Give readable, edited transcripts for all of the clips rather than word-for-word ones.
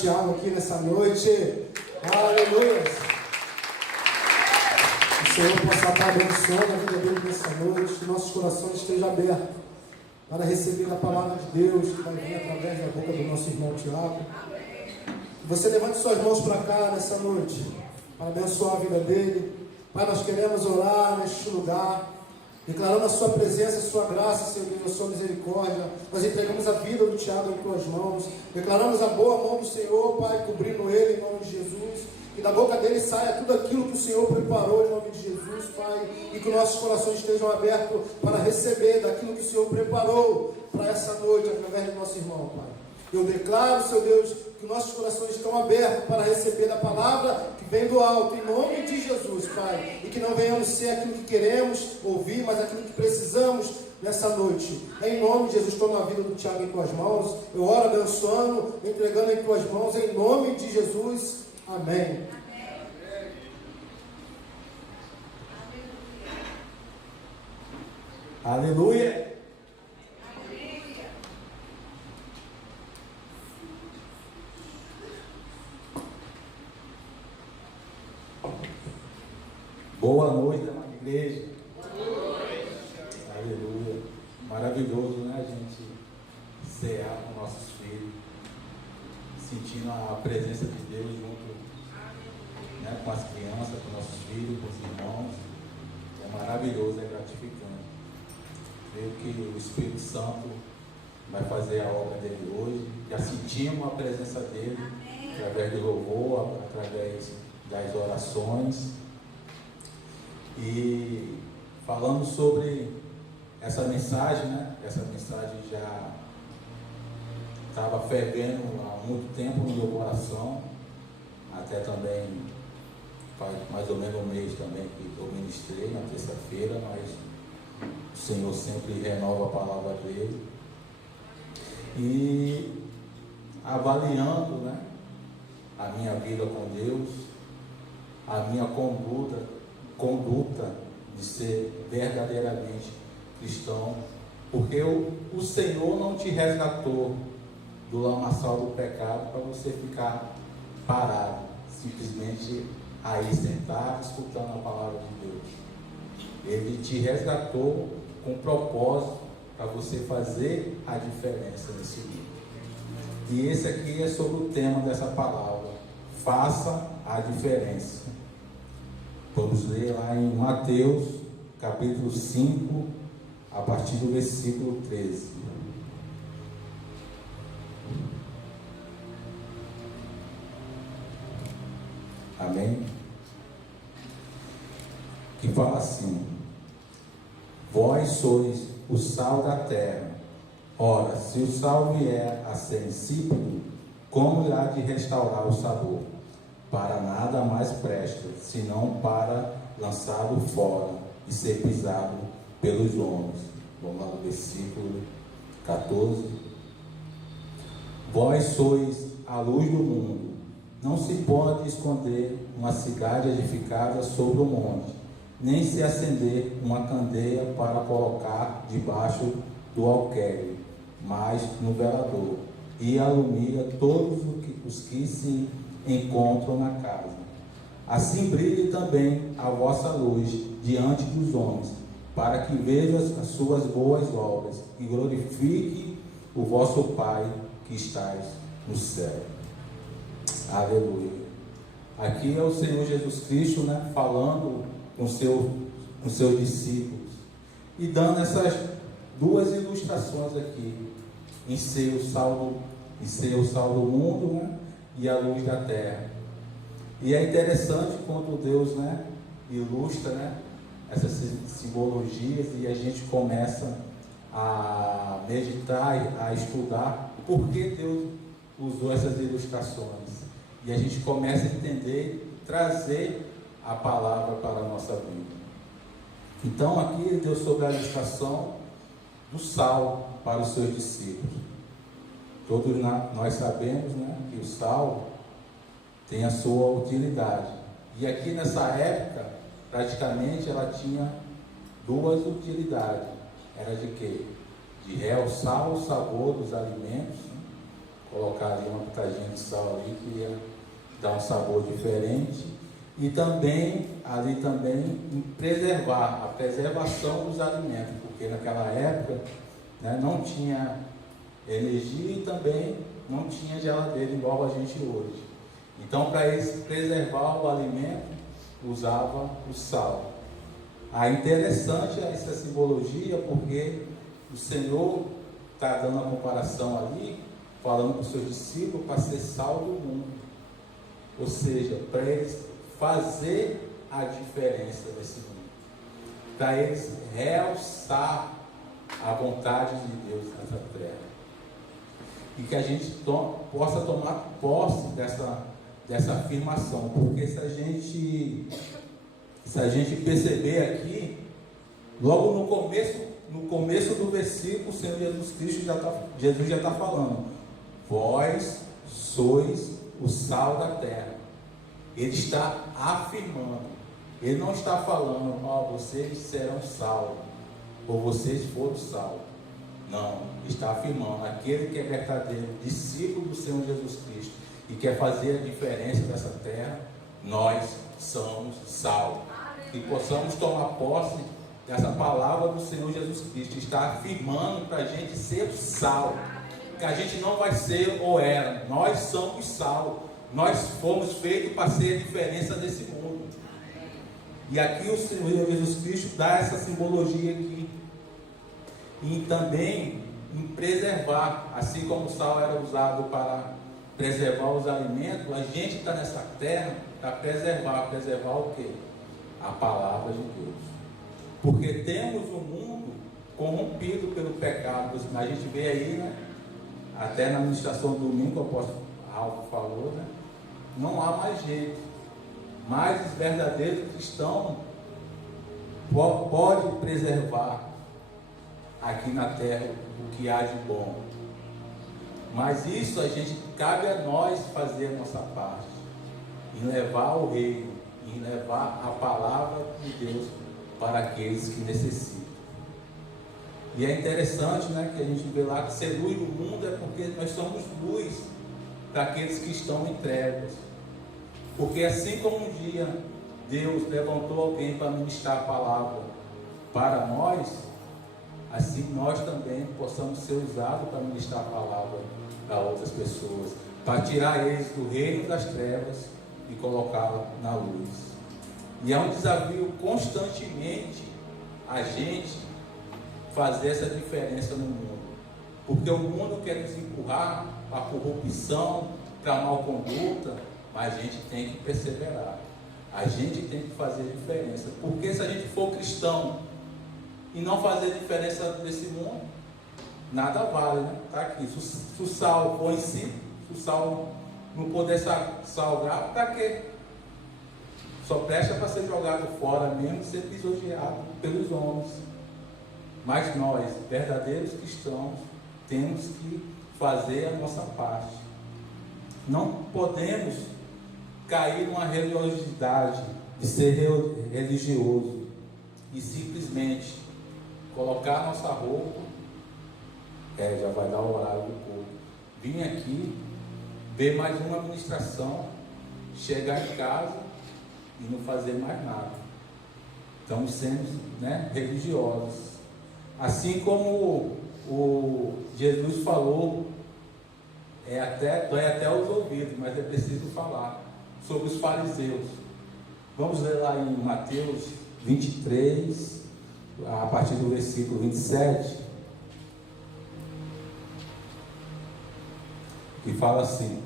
Tiago aqui nessa noite. Aleluia. O Senhor possa estar abençoando a vida dele nessa noite, que nossos corações estejam abertos para receber a palavra de Deus que vai vir através da boca do nosso irmão Tiago. Você levante suas mãos para cá nessa noite, para abençoar a vida dele. Pai, nós queremos orar neste lugar, declarando a sua presença, a sua graça, Senhor Deus, a sua misericórdia. Nós entregamos a vida do Tiago em tuas mãos, declaramos a boa mão do Senhor, Pai, cobrindo ele em nome de Jesus. Que da boca dele saia tudo aquilo que o Senhor preparou em nome de Jesus, Pai, e que nossos corações estejam abertos para receber daquilo que o Senhor preparou para essa noite, através do nosso irmão, Pai. Eu declaro, Senhor Deus, que nossos corações estão abertos para receber da palavra que vem do alto, em nome de Jesus, Pai. E que não venhamos ser aquilo que queremos ouvir, mas aquilo que precisamos nessa noite. Em nome de Jesus, estou na vida do Tiago em tuas mãos. Eu oro abençoando, entregando em tuas mãos, em nome de Jesus. Amém. Aleluia. Boa noite, amada igreja. Boa noite. Aleluia. Maravilhoso, né? A gente cear com nossos filhos, sentindo a presença de Deus junto, né, com as crianças, com nossos filhos, com os irmãos. É maravilhoso, é gratificante. Creio que o Espírito Santo vai fazer a obra dele hoje. Já sentimos a presença dele através do louvor, através das orações. E falando sobre essa mensagem, né? Essa mensagem já estava fervendo há muito tempo no meu coração, até também faz mais ou menos um mês também que eu ministrei na terça-feira, mas o Senhor sempre renova a palavra dele. E avaliando, né, a minha vida com Deus, a minha conduta de ser verdadeiramente cristão, porque o Senhor não te resgatou do lamaçal do pecado para você ficar parado, simplesmente aí sentado, escutando a palavra de Deus. Ele te resgatou com propósito para você fazer a diferença nesse mundo. E esse aqui é sobre o tema dessa palavra: faça a diferença. Vamos ler lá em Mateus, capítulo 5, a partir do versículo 13. Amém? Que fala assim: vós sois o sal da terra. Ora, se o sal vier a ser insípido, como irá de restaurar o sabor? Para nada mais presta, senão para lançado fora e ser pisado pelos homens. Vamos lá no versículo 14. Vós sois a luz do mundo. Não se pode esconder uma cidade edificada sobre o monte, nem se acender uma candeia para colocar debaixo do alqueire, mas no velador, e alumia todos os que se encontram na casa. Assim brilhe também a vossa luz diante dos homens, para que vejam as suas boas obras e glorifique o vosso Pai que estais no céu. Aleluia. Aqui é o Senhor Jesus Cristo, né, falando com seus discípulos e dando essas duas ilustrações aqui, em ser o sal do mundo, né, e a luz da terra. E é interessante quando Deus, né, ilustra, né, essas simbologias, e a gente começa a meditar, a estudar por que Deus usou essas ilustrações, e a gente começa a entender, trazer a palavra para a nossa vida. Então aqui ele deu sobre a ilustração do sal para os seus discípulos. Todos nós sabemos, né, que o sal tem a sua utilidade. E aqui nessa época, praticamente ela tinha duas utilidades. Era de quê? De realçar o sabor dos alimentos, né, colocar ali uma pitadinha de sal ali, que ia dar um sabor diferente. E também, ali também, em preservar, a preservação dos alimentos, porque naquela época, né, não tinha energia e também não tinha geladeira igual a gente hoje. Então, para eles preservar o alimento, usava o sal. Interessante essa simbologia, porque o Senhor está dando a comparação ali, falando para os seus discípulos para ser sal do mundo. Ou seja, para eles fazer a diferença nesse mundo, para eles realçar a vontade de Deus nessa terra, e que a gente possa tomar posse dessa afirmação, porque se a gente perceber aqui, logo no começo do versículo, o Senhor Jesus já está falando: vós sois o sal da terra. Ele está afirmando, ele não está falando, vocês serão sal, ou vocês foram sal. Não, ele está afirmando, aquele que é verdadeiro discípulo do Senhor Jesus Cristo e quer fazer a diferença dessa terra, nós somos sal. Que possamos tomar posse dessa palavra do Senhor Jesus Cristo. Está afirmando para a gente ser sal, que a gente não vai ser ou era, nós somos sal. Nós fomos feitos para ser a diferença desse mundo. E aqui o Senhor Jesus Cristo dá essa simbologia aqui. E também em preservar, assim como o sal era usado para preservar os alimentos, a gente está nessa terra para preservar o quê? A palavra de Deus. Porque temos um mundo corrompido pelo pecado. A gente vê aí, né? Até na ministração do domingo, o apóstolo Ralf falou, né? Não há mais jeito. Mas os verdadeiros cristãos podem preservar aqui na terra o que há de bom. Mas isso cabe a nós fazer a nossa parte, em levar o reino, em levar a palavra de Deus para aqueles que necessitam. E é interessante, né, que a gente vê lá que ser luz no mundo é porque nós somos luz para aqueles que estão em trevas. Porque assim como um dia Deus levantou alguém para ministrar a palavra para nós, assim nós também possamos ser usados para ministrar a palavra para outras pessoas, para tirar eles do reino das trevas e colocá-los na luz. E é um desafio constantemente a gente fazer essa diferença no mundo, porque o mundo quer nos empurrar para a corrupção, para a mal conduta, mas a gente tem que perseverar, a gente tem que fazer diferença, porque se a gente for cristão e não fazer diferença nesse mundo, nada vale, né? Está aqui, se o sal for em si, se o sal não puder salgar, para quê? Só presta para ser jogado fora mesmo, ser pisoteado pelos homens. Mas nós, verdadeiros cristãos, temos que fazer a nossa parte. Não podemos cair numa religiosidade de ser religioso e simplesmente colocar nossa roupa, já vai dar o horário do culto, vir aqui, ver mais uma administração, chegar em casa e não fazer mais nada. Estamos sendo, religiosos. Assim como o Jesus falou, dói até os ouvidos, mas é preciso falar sobre os fariseus. Vamos ler lá em Mateus 23, a partir do versículo 27, que fala assim: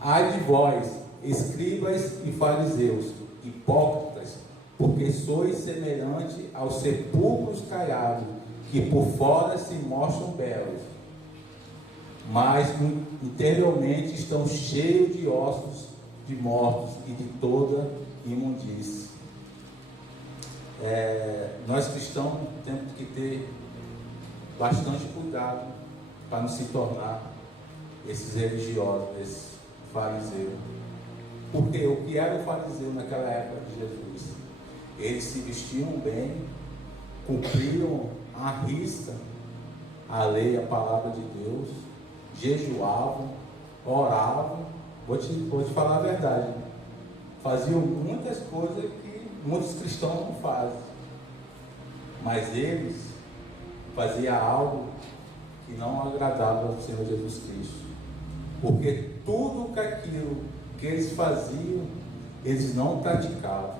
ai de vós, escribas e fariseus, hipócritas, porque sois semelhante aos sepulcros caiados, que por fora se mostram belos, mas interiormente estão cheios de ossos de mortos e de toda imundície. Nós cristãos temos que ter bastante cuidado para não se tornar esses religiosos, esses fariseus. Porque o que era o fariseu naquela época de Jesus? Eles se vestiam bem, cumpriam à risca a lei, a palavra de Deus, jejuavam, oravam, vou te falar a verdade, faziam muitas coisas que muitos cristãos não fazem, mas eles faziam algo que não agradava ao Senhor Jesus Cristo, porque tudo aquilo que eles faziam, eles não praticavam.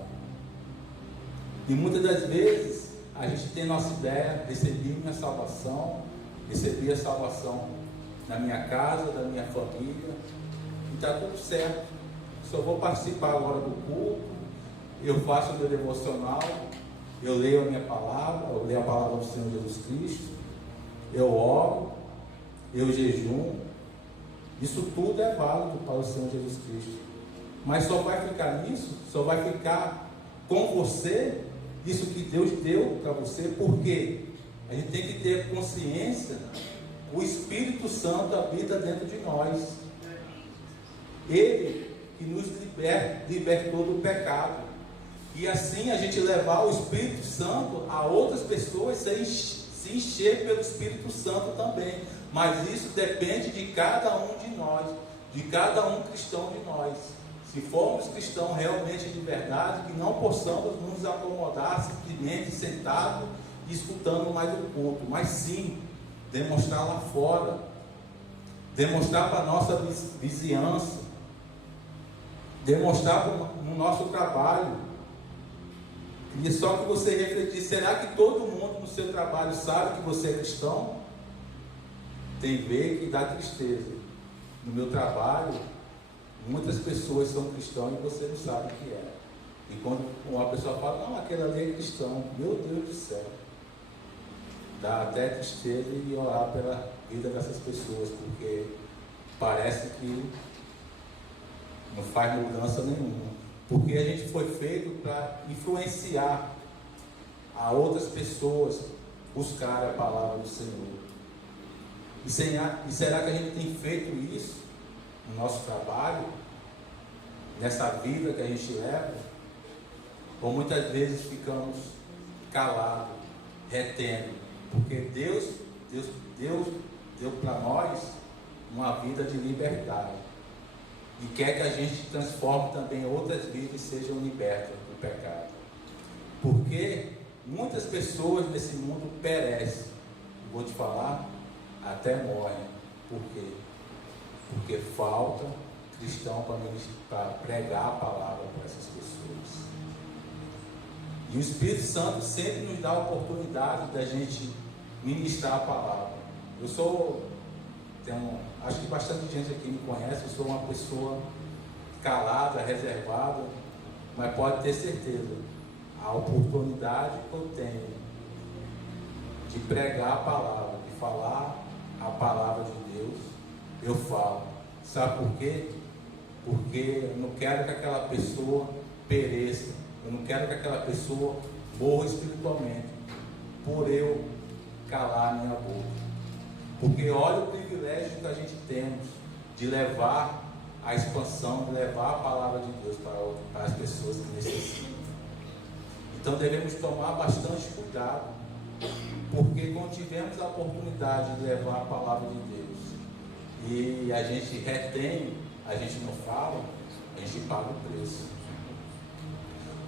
E muitas das vezes a gente tem nossa ideia: recebi minha salvação, recebi a salvação na minha casa, da minha família, e está tudo certo, só vou participar agora do culto, eu faço o meu devocional, eu leio a minha palavra, eu leio a palavra do Senhor Jesus Cristo, eu oro, eu jejum. Isso tudo é válido para o Senhor Jesus Cristo, mas só vai ficar nisso, só vai ficar com você isso que Deus deu para você, porque a gente tem que ter consciência: o Espírito Santo habita dentro de nós, Ele que nos libertou do pecado, e assim a gente levar o Espírito Santo a outras pessoas, se encher pelo Espírito Santo também. Mas isso depende de cada um de nós, de cada um cristão de nós. Se formos cristãos realmente de verdade, que não possamos nos acomodar simplesmente sentado e escutando mais o culto, mas sim demonstrar lá fora, demonstrar para a nossa vizinhança, demonstrar no nosso trabalho. E só que você refletir: será que todo mundo no seu trabalho sabe que você é cristão? Tem ver que dá tristeza. No meu trabalho, muitas pessoas são cristãos e você não sabe o que é. E quando uma pessoa fala: não, aquele ali é cristão, meu Deus do céu, dá até tristeza e orar pela vida dessas pessoas, porque parece que não faz mudança nenhuma, porque a gente foi feito para influenciar a outras pessoas buscar a palavra do Senhor. E será que a gente tem feito isso no nosso trabalho, nessa vida que a gente leva? Ou muitas vezes ficamos calados, retendo, porque Deus deu para nós uma vida de liberdade, e quer que a gente transforme também outras vidas e sejam libertas do pecado. Porque muitas pessoas nesse mundo perecem, vou te falar, até morrem. Por quê? Porque falta cristão para pregar a palavra para essas pessoas. E o Espírito Santo sempre nos dá a oportunidade da gente ministrar a palavra. Acho que bastante gente aqui me conhece, eu sou uma pessoa calada, reservada, mas pode ter certeza, a oportunidade que eu tenho de pregar a palavra, de falar a palavra de Deus, eu falo. Sabe por quê? Porque eu não quero que aquela pessoa pereça, eu não quero que aquela pessoa morra espiritualmente por eu calar a minha boca. Porque olha o privilégio que a gente temos de levar a expansão, de levar a palavra de Deus para as pessoas que necessitam. Então devemos tomar bastante cuidado, porque quando tivemos a oportunidade de levar a palavra de Deus e a gente retém, a gente não fala, a gente paga o preço.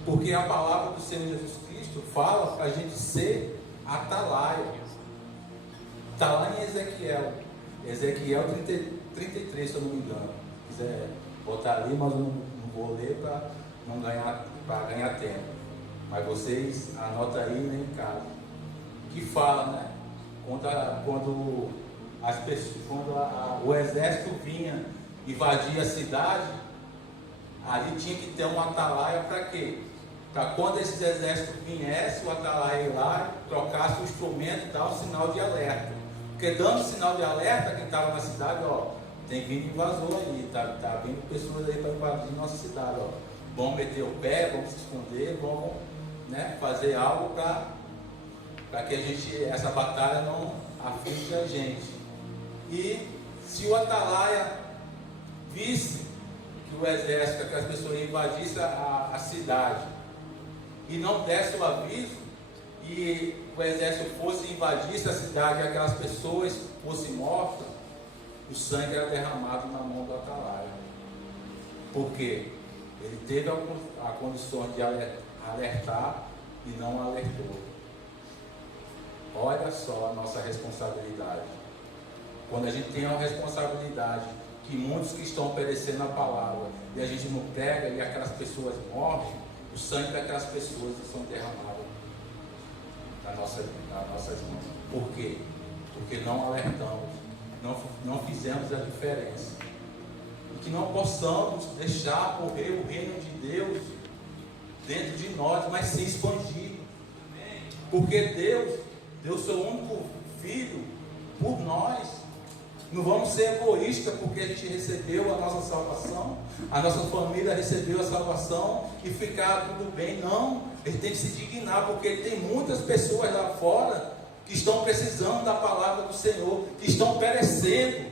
Porque a palavra do Senhor Jesus Cristo fala para a gente ser atalaia. Está lá em Ezequiel 33, se eu não me engano. Se quiser botar ali, mas eu não vou ler para ganhar tempo. Mas vocês anotam aí, né, em casa. Que fala, né? Quando o exército vinha invadir a cidade, ali tinha que ter um atalaia para quê? Para quando esses exércitos viessem, o atalaia ir lá, trocasse o instrumento e dar um sinal de alerta. Porque dando sinal de alerta, quem estava na cidade, ó, tem vindo invasor aí, tá vindo pessoas aí para invadir nossa cidade, ó. Vamos meter o pé, vamos se esconder, vamos, né, fazer algo para que essa batalha não aflige a gente. E se o atalaia visse que o exército, que as pessoas invadissem a cidade e não desse o aviso, e o exército fosse invadir a cidade e aquelas pessoas fossem mortas, o sangue era derramado na mão do atalaia. Por quê? Ele teve a condição de alertar e não alertou. Olha só a nossa responsabilidade. Quando a gente tem a responsabilidade que muitos que estão perecendo a palavra e a gente não prega e aquelas pessoas morrem, o sangue daquelas pessoas são derramados nas nossas mãos. Por quê? Porque não alertamos, não fizemos a diferença. E que não possamos deixar correr o reino de Deus dentro de nós, mas sim expandido. Porque Deus deu seu único filho por nós. Não vamos ser egoístas porque a gente recebeu a nossa salvação, a nossa família recebeu a salvação e ficar tudo bem. Não, ele tem que se dignar, porque tem muitas pessoas lá fora que estão precisando da palavra do Senhor, que estão perecendo.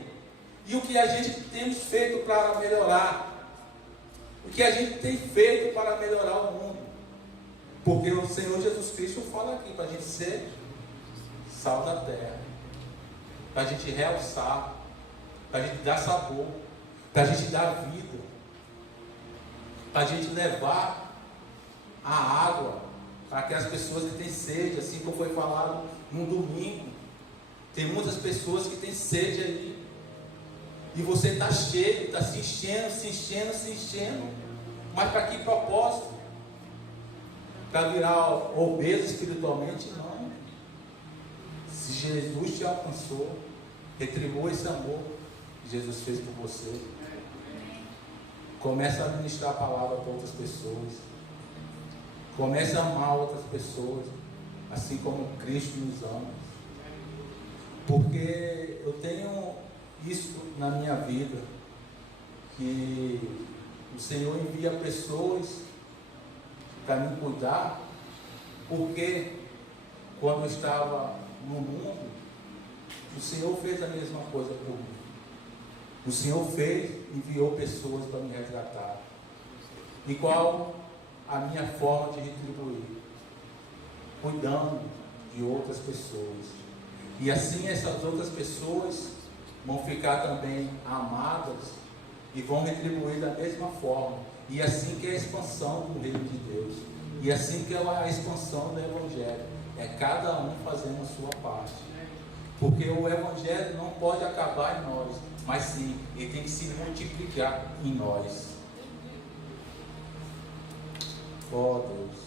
E o que a gente tem feito para melhorar? O que a gente tem feito para melhorar o mundo? Porque o Senhor Jesus Cristo fala aqui para a gente ser sal da terra, para a gente realçar, para a gente dar sabor, para a gente dar vida, para a gente levar a água para aquelas pessoas que têm sede, assim como foi falado no domingo. Tem muitas pessoas que têm sede aí, e você está cheio, está se enchendo, mas para que propósito? Para virar obeso espiritualmente? Não. Se Jesus te alcançou, retribua esse amor que Jesus fez por você. Comece a administrar a palavra para outras pessoas. Comece a amar outras pessoas, assim como Cristo nos ama. Porque eu tenho isso na minha vida, que o Senhor envia pessoas para me cuidar, porque quando eu estava no mundo, o Senhor fez a mesma coisa por mim. O Senhor enviou pessoas para me resgatar. E qual a minha forma de retribuir? Cuidando de outras pessoas. E assim essas outras pessoas vão ficar também amadas e vão retribuir da mesma forma. E assim que é a expansão do reino de Deus. E assim que é a expansão do Evangelho. É cada um fazendo a sua parte. Porque o Evangelho não pode acabar em nós, mas sim, ele tem que se multiplicar em nós. Ó Deus,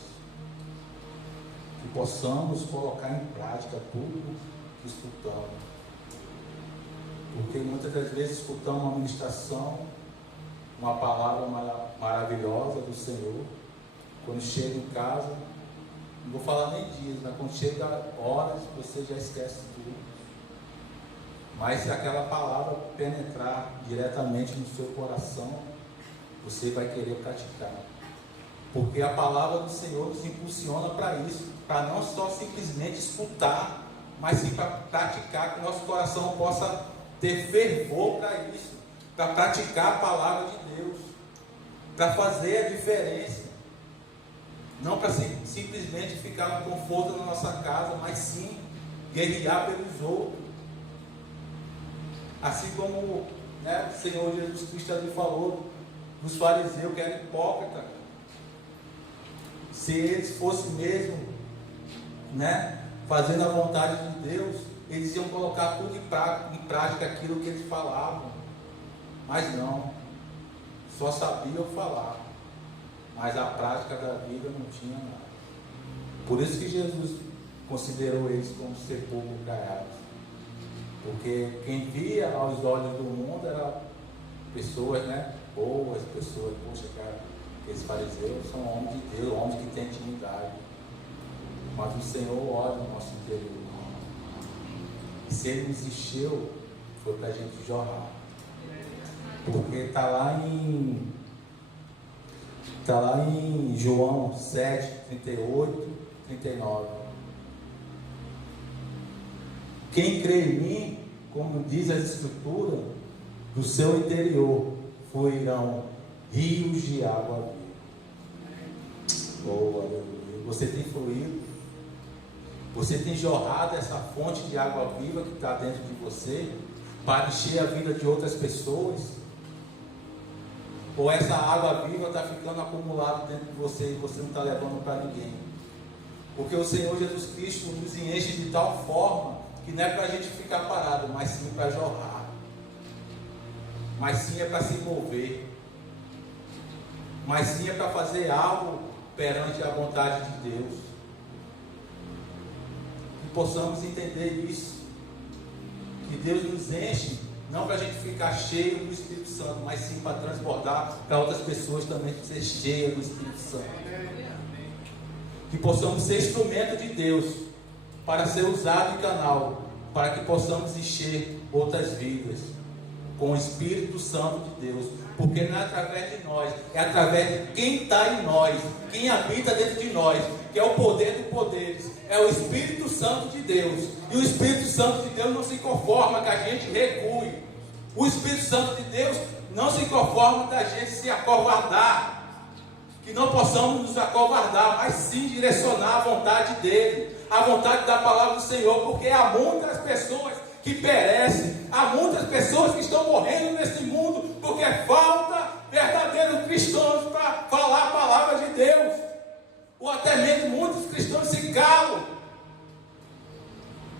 que possamos colocar em prática tudo que escutamos. Porque muitas das vezes escutamos uma ministração, uma palavra maravilhosa do Senhor. Quando chega em casa, não vou falar nem dias, mas quando chega horas, você já esquece tudo. Mas se aquela palavra penetrar diretamente no seu coração, você vai querer praticar. Porque a palavra do Senhor nos impulsiona para isso, para não só simplesmente escutar, mas sim para praticar, que o nosso coração possa ter fervor para isso, para praticar a palavra de Deus, para fazer a diferença. Não para simplesmente ficar no conforto da nossa casa, mas sim guerrear pelos outros. Assim como o Senhor Jesus Cristo ali falou dos fariseus que eram hipócritas. Se eles fossem mesmo fazendo a vontade de Deus, eles iam colocar tudo em prática aquilo que eles falavam. Mas não, só sabiam falar, mas a prática da vida não tinha nada. Por isso que Jesus considerou eles como sepulcro caiados. Porque quem via aos olhos do mundo eram pessoas boas, pessoas, poxa cara, aqueles fariseus são homens de Deus, homens que têm intimidade. Mas o Senhor olha no nosso interior. E se Ele nos encheu, foi para a gente jorrar. Porque está lá em João 7, 38, 39. Quem crê em mim, como diz a Escritura, do seu interior fluirão rios de água viva. Oh, aleluia. Você tem fluído, você tem jorrado essa fonte de água viva que está dentro de você, para encher a vida de outras pessoas? Ou essa água viva está ficando acumulada dentro de você e você não está levando para ninguém? Porque o Senhor Jesus Cristo nos enche de tal forma que não é para a gente ficar parado, mas sim para jorrar, mas sim é para se mover, mas sim é para fazer algo perante a vontade de Deus. Que possamos entender isso, que Deus nos enche não para a gente ficar cheio do Espírito Santo, mas sim para transbordar para outras pessoas também ser cheias do Espírito Santo. Que possamos ser instrumento de Deus para ser usado em canal, para que possamos encher outras vidas com o Espírito Santo de Deus, porque não é através de nós, é através de quem está em nós, quem habita dentro de nós, que é o poder dos poderes, é o Espírito Santo de Deus. E o Espírito Santo de Deus não se conforma que a gente recue. O Espírito Santo de Deus não se conforma da gente se acovardar, que não possamos nos acovardar, mas sim direcionar a vontade dele, a vontade da palavra do Senhor, porque há muitas pessoas que perecem, há muitas pessoas que estão morrendo nesse mundo, porque falta verdadeiros cristãos para falar a palavra de Deus, ou até mesmo muitos cristãos se calam.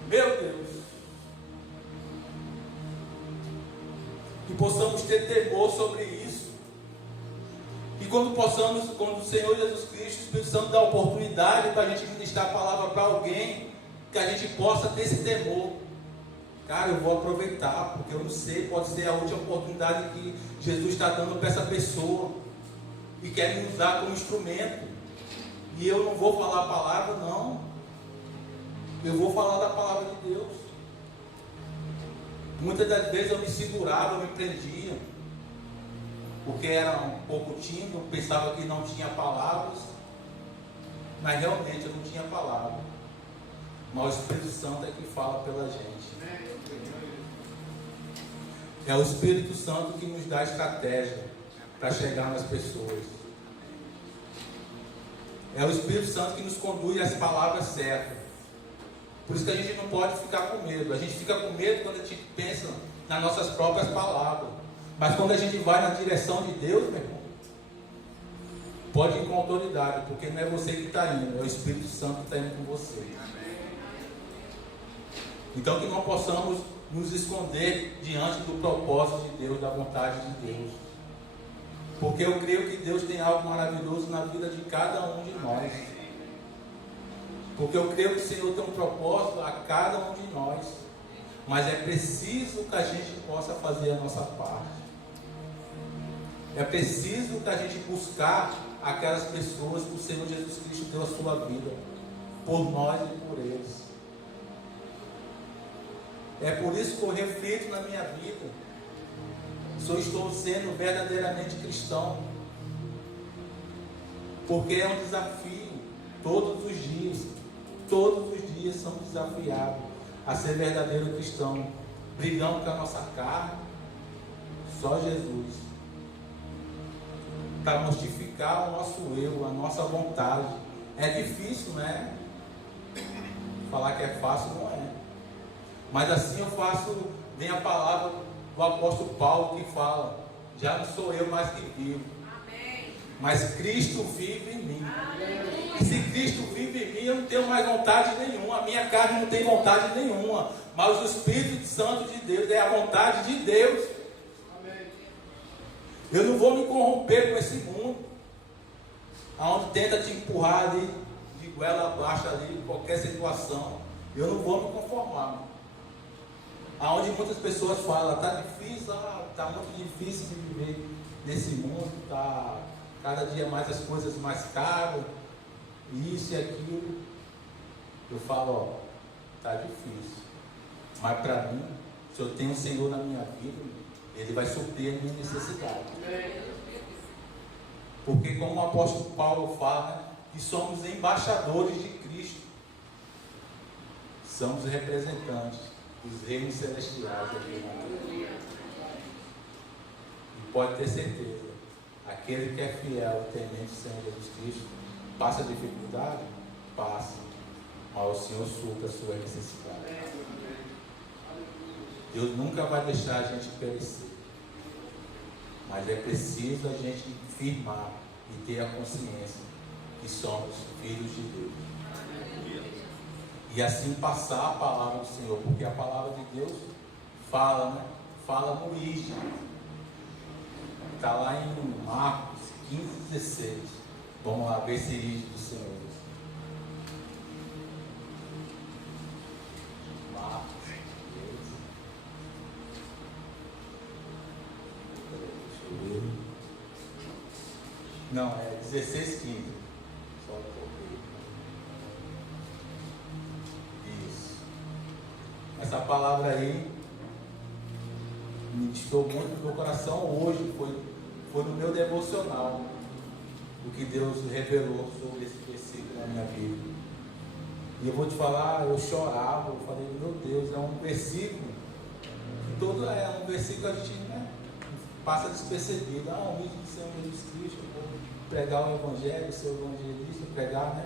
Meu Deus, que possamos ter temor sobre isso. E quando o Senhor Jesus Cristo, o Espírito Santo dá a oportunidade para a gente ministrar a palavra para alguém, que a gente possa ter esse temor. Cara, eu vou aproveitar, porque eu não sei, pode ser a última oportunidade que Jesus está dando para essa pessoa, e quer me usar como instrumento, e eu não vou falar a palavra, não, eu vou falar da palavra de Deus. Muitas das vezes eu me segurava, eu me prendia, porque era um pouco tímido, eu pensava que não tinha palavras, mas realmente eu não tinha palavra. Mas o Espírito Santo é que fala pela gente. É o Espírito Santo que nos dá estratégia para chegar nas pessoas. É o Espírito Santo que nos conduz às palavras certas. Por isso que a gente não pode ficar com medo. A gente fica com medo quando a gente pensa nas nossas próprias palavras. Mas quando a gente vai na direção de Deus, meu irmão, pode ir com autoridade, porque não é você que está indo, é o Espírito Santo que está indo com você. Então que não possamos nos esconder diante do propósito de Deus, da vontade de Deus. Porque eu creio que Deus tem algo maravilhoso na vida de cada um de nós. Porque eu creio que o Senhor tem um propósito a cada um de nós. Mas é preciso que a gente possa fazer a nossa parte. É preciso que a gente buscar aquelas pessoas que o Senhor Jesus Cristo deu a sua vida, por nós e por eles. É por isso que eu reflito na minha vida, se eu estou sendo verdadeiramente cristão, porque é um desafio, todos os dias somos desafiados a ser verdadeiro cristão, brigando com a nossa carne, só Jesus, para mortificar o nosso eu, a nossa vontade. É difícil, né? Falar que é fácil não é. Mas assim eu faço, vem a palavra do apóstolo Paulo que fala: já não sou eu mais que vivo, amém, mas Cristo vive em mim. Amém. E se Cristo vive em mim, eu não tenho mais vontade nenhuma, a minha carne não tem vontade nenhuma, mas o Espírito Santo de Deus é a vontade de Deus. Amém. Eu não vou me corromper com esse mundo, aonde tenta te empurrar ali, de goela abaixo ali, em qualquer situação. Eu não vou me conformar. Aonde muitas pessoas falam, está difícil, está muito difícil de viver nesse mundo, está cada dia mais as coisas mais caras, isso e aquilo. Eu falo, está difícil, mas para mim, se eu tenho o Senhor na minha vida, Ele vai suprir a minha necessidade. Porque como o apóstolo Paulo fala, que somos embaixadores de Cristo, somos representantes dos reinos celestiais aqui na terra. E pode ter certeza, aquele que é fiel e temente ao Senhor Jesus Cristo, passa dificuldade? Passa, mas o Senhor supra a sua necessidade. Deus nunca vai deixar a gente perecer. Mas é preciso a gente firmar e ter a consciência que somos filhos de Deus. E assim passar a palavra do Senhor, porque a palavra de Deus fala, né? Fala no ide. Está lá em Marcos 15:16. Vamos lá ver esse ide do Senhor. Marcos 15. Deixa eu ver. Não, é 16:15. Só um pouquinho. Isso. Essa palavra aí me editou muito no meu coração hoje. Foi no meu devocional o que Deus revelou sobre esse versículo na minha vida. E eu vou te falar, eu chorava, eu falei, meu Deus, é um versículo que todo é um versículo que a gente, né, passa despercebido. O vídeo do Senhor Jesus Cristo, eu vou pregar o Evangelho, ser evangelista, pregar, né,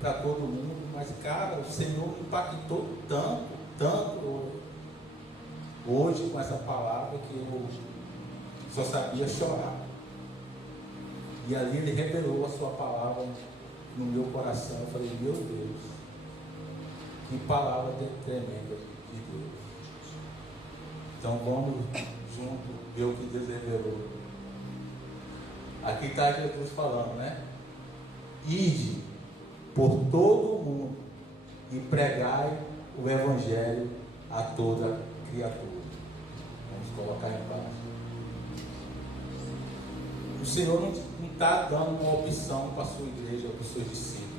para todo mundo. Mas, cara, o Senhor me impactou tanto hoje com essa palavra que eu só sabia chorar. E ali Ele revelou a sua palavra no meu coração. Eu falei, meu Deus, que palavra tremenda de Deus. Então vamos junto ver o que Deus revelou. Aqui está Jesus falando, né? Ide por todo o mundo e pregai o Evangelho a toda criatura. Vamos colocar embaixo. O Senhor não está dando uma opção para a sua igreja, para os seus discípulos,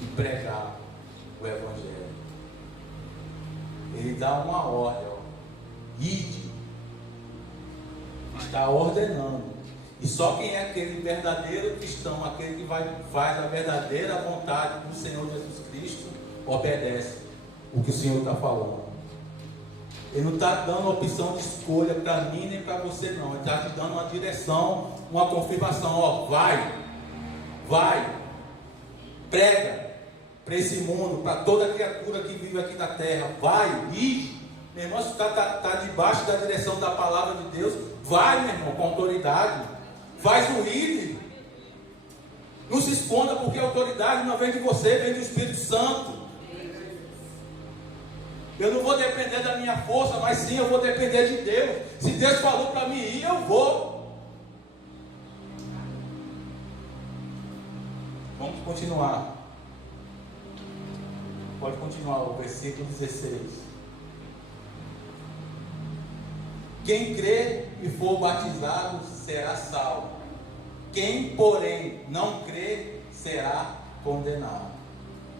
de pregar o Evangelho. Ele dá uma ordem, ide, está ordenando. E só quem é aquele verdadeiro cristão, aquele que faz a verdadeira vontade do Senhor Jesus Cristo, obedece o que o Senhor está falando. Ele não está dando opção de escolha para mim nem para você, não. Ele está te dando uma direção, uma confirmação. Vai, prega para esse mundo, para toda criatura que vive aqui na terra. Vai, ide. Meu irmão, se está debaixo da direção da palavra de Deus, vai, meu irmão, com autoridade. Faz o ide. Não se esconda, porque a autoridade não vem de você, vem do Espírito Santo. Eu não vou depender da minha força, mas sim eu vou depender de Deus. Se Deus falou para mim ir, eu vou. Vamos continuar. Pode continuar o versículo 16. Quem crê e for batizado será salvo. Quem, porém, não crê será condenado.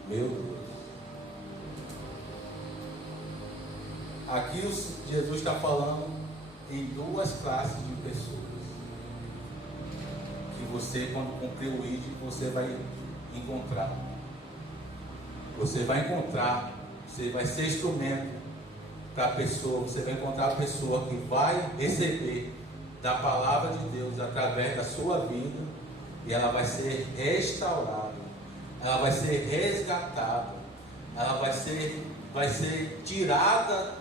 Meu Deus. Aqui Jesus está falando em duas classes de pessoas. Que você, quando cumprir o ID, você vai encontrar. Você vai ser instrumento para a pessoa. Você vai encontrar a pessoa que vai receber da palavra de Deus através da sua vida. E ela vai ser restaurada. Ela vai ser resgatada. Ela vai ser tirada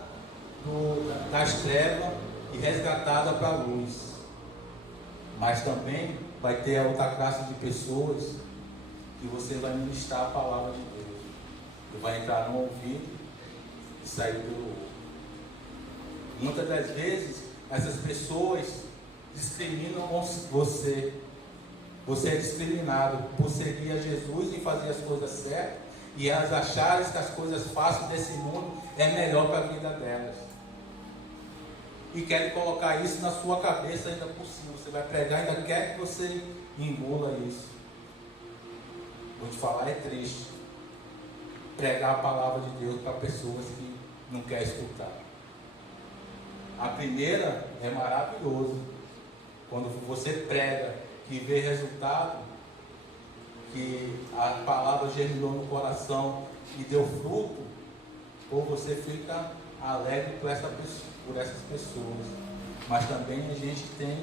das trevas e resgatada para a luz. Mas também vai ter a outra classe de pessoas que você vai ministrar a palavra de Deus, que vai entrar no ouvido e sair pelo outro. Muitas das vezes essas pessoas discriminam você. Você é discriminado por seguir a Jesus e fazer as coisas certas, e elas acharem que as coisas fáceis desse mundo é melhor para a vida delas. E querem colocar isso na sua cabeça ainda por cima. Você vai pregar e ainda quer que você engula isso. Vou te falar, é triste pregar a palavra de Deus para pessoas que não querem escutar. A primeira é maravilhoso. Quando você prega, que vê resultado, que a palavra germinou no coração e deu fruto, ou você fica alegre por essas pessoas. Mas também a gente tem,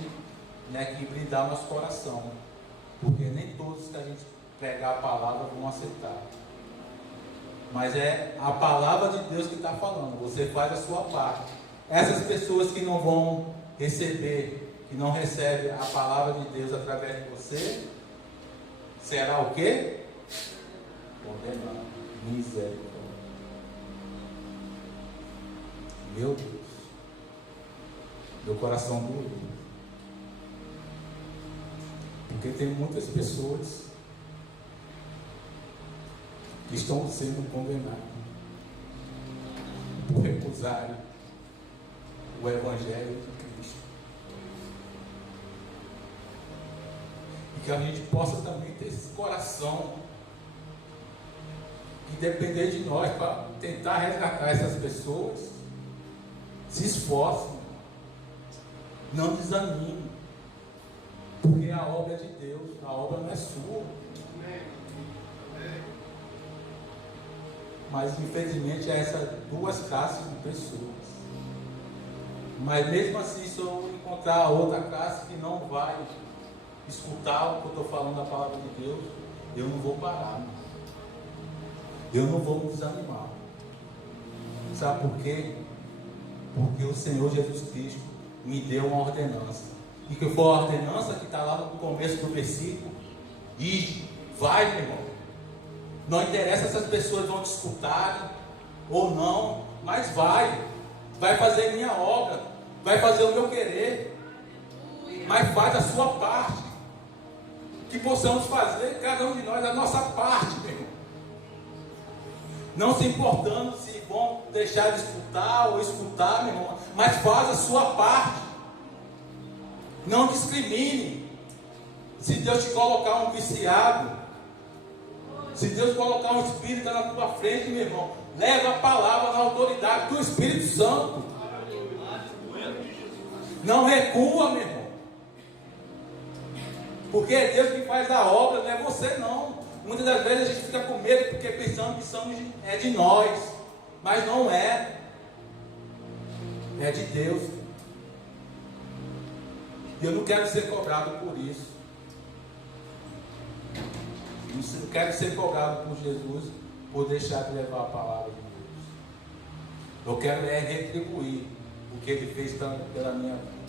né, que blindar nosso coração, porque nem todos que a gente pregar a palavra vão aceitar. mas é a palavra de Deus que está falando. Você faz a sua parte. Essas pessoas que não vão receber, que não recebem a palavra de Deus através de você, será o quê? Condenado. Misericórdia. Meu Deus. Meu coração doeu. Porque tem muitas pessoas que estão sendo condenadas por recusarem o Evangelho de Cristo. E que a gente possa também ter esse coração e depender de nós para tentar resgatar essas pessoas. Se esforcem, não desanime, porque a obra é de Deus, a obra não é sua. Mas infelizmente há essas duas classes de pessoas. Mas mesmo assim, se eu encontrar outra classe que não vai escutar o que eu estou falando da palavra de Deus, eu não vou parar. Eu não vou me desanimar. Sabe por quê? Porque o Senhor Jesus Cristo me deu uma ordenança. E que foi a ordenança que está lá no começo do versículo. E vai, meu irmão. Não interessa se as pessoas vão te escutar ou não, mas vai fazer minha obra, vai fazer o meu querer, mas faz a sua parte, que possamos fazer, cada um de nós, a nossa parte, meu irmão. Não se importando se vão deixar de escutar ou escutar, meu irmão, mas faz a sua parte. Não discrimine. Se Deus te colocar um viciado, se Deus colocar um espírito na tua frente, meu irmão, leva a palavra na autoridade do Espírito Santo. Não recua, meu irmão. Porque é Deus que faz a obra, não é você não. Muitas das vezes a gente fica com medo porque pensando que é de nós. Mas não é. É de Deus. E eu não quero ser cobrado por isso. Eu não quero ser cobrado por Jesus por deixar de levar a palavra de Deus. Eu quero retribuir o que Ele fez pela minha vida.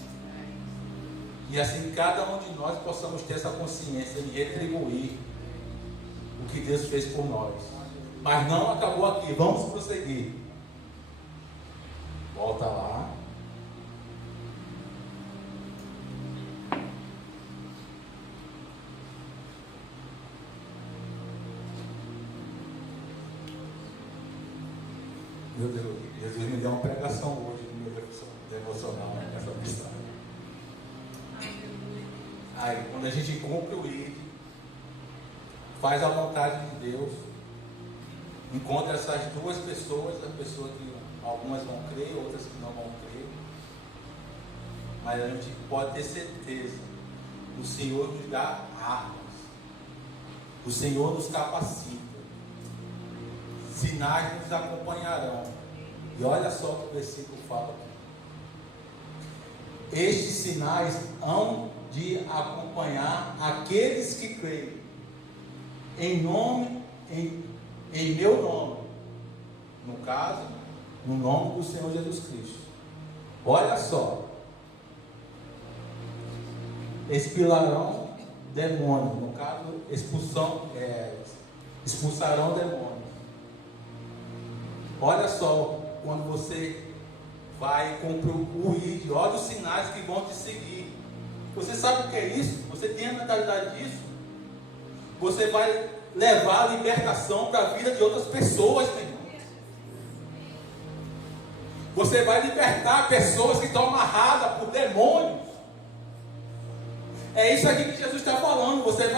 E assim cada um de nós possamos ter essa consciência de retribuir o que Deus fez por nós. Mas não acabou aqui, vamos prosseguir. Volta lá. Meu Deus, Jesus me deu uma pregação hoje no meu devocional, nessa mensagem. Aí, quando a gente cumpre o ID, faz a vontade de Deus, encontra essas duas pessoas, a pessoa que algumas vão crer, outras que não vão crer, mas a gente pode ter certeza, o Senhor nos dá armas, o Senhor nos capacita, sinais nos acompanharão. E olha só o que o versículo fala aqui. Estes sinais hão de acompanhar aqueles que creem em meu nome. No caso, no nome do Senhor Jesus Cristo. Olha só. Expulsarão demônios. No caso, expulsarão demônios. Olha só, quando você vai cumprir o ID, olha os sinais que vão te seguir. Você sabe o que é isso? Você tem a mentalidade disso? Você vai levar a libertação para a vida de outras pessoas, meu irmão. Você vai libertar pessoas que estão amarradas por demônios. É isso aqui que Jesus está falando. Você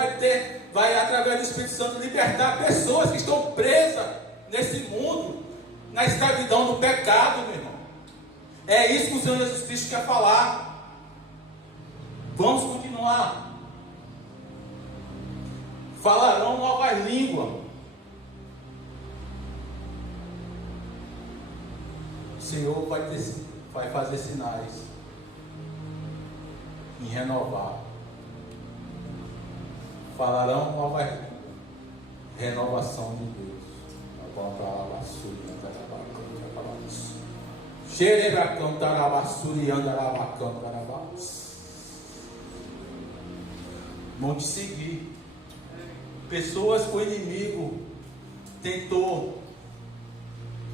vai através do Espírito Santo libertar pessoas que estão presas nesse mundo, na escravidão do pecado, meu irmão. É isso que o Senhor Jesus Cristo quer falar. Vamos continuar. Falarão novas línguas. O Senhor vai fazer sinais em renovar. Falarão novas línguas. Renovação de Deus. Vão te seguir. Pessoas que o inimigo tentou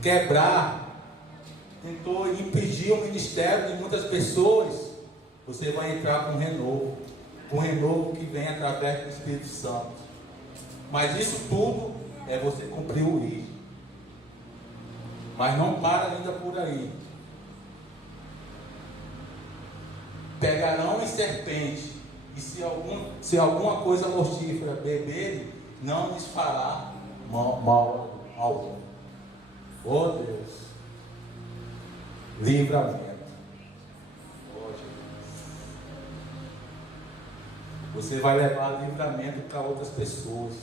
quebrar, tentou impedir o ministério de muitas pessoas, você vai entrar com renovo que vem através do Espírito Santo. Mas isso tudo é você cumprir o ir. Mas não para ainda por aí. Pegarão em serpente, e se alguma coisa mortífera beberem, não lhes fará mal algum. Oh Deus, livramento. Oh Jesus. Você vai levar livramento para outras pessoas.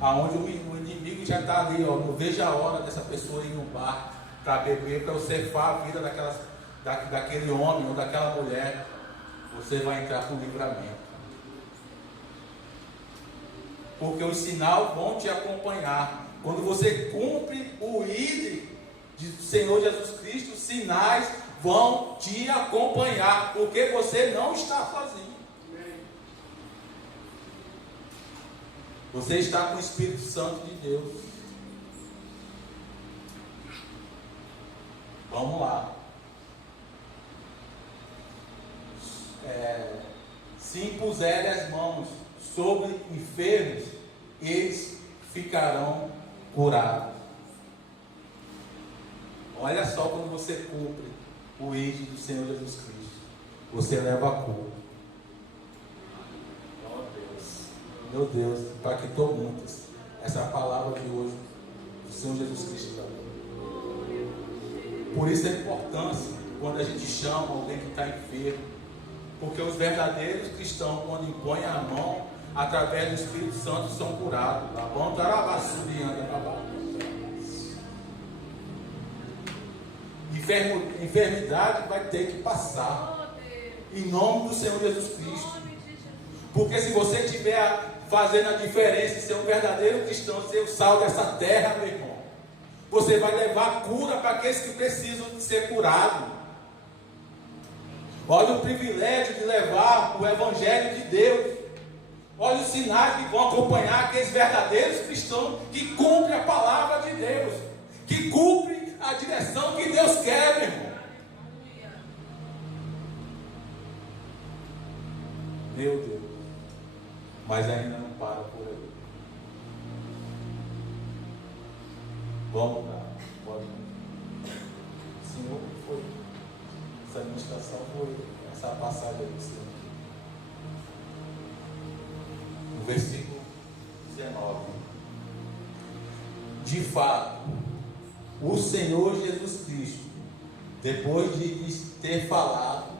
Aonde o inimigo já está ali, ó, não veja a hora dessa pessoa ir no bar para beber, para ceifar a vida daquele homem ou daquela mulher. Você vai entrar com livramento. Porque os sinais vão te acompanhar. Quando você cumpre o ID do Senhor Jesus Cristo, os sinais vão te acompanhar. Porque você não está sozinho. Você está com o Espírito Santo de Deus. Vamos lá. Se impuserem as mãos sobre enfermos, eles ficarão curados. Olha só, quando você cumpre o ID do Senhor Jesus Cristo, você leva a cura. Meu Deus, impactou muitas essa palavra de hoje do Senhor Jesus Cristo. Por isso a importância quando a gente chama alguém que está enfermo. Porque os verdadeiros cristãos, quando impõem a mão, através do Espírito Santo, são curados. Enfermidade vai ter que passar. Em nome do Senhor Jesus Cristo. Porque se você estiver fazendo a diferença, ser um verdadeiro cristão, ser o sal dessa terra, meu irmão, você vai levar cura para aqueles que precisam de ser curados. Olha o privilégio de levar o Evangelho de Deus. Olha os sinais que vão acompanhar aqueles verdadeiros cristãos que cumprem a palavra de Deus, que cumprem a direção que Deus quer, meu irmão. Meu Deus. Mas ainda não para por aí. Vamos lá. Senhor, foi. Essa administração foi essa passagem aí do Senhor. No versículo 19. De fato, o Senhor Jesus Cristo, depois de lhes ter falado,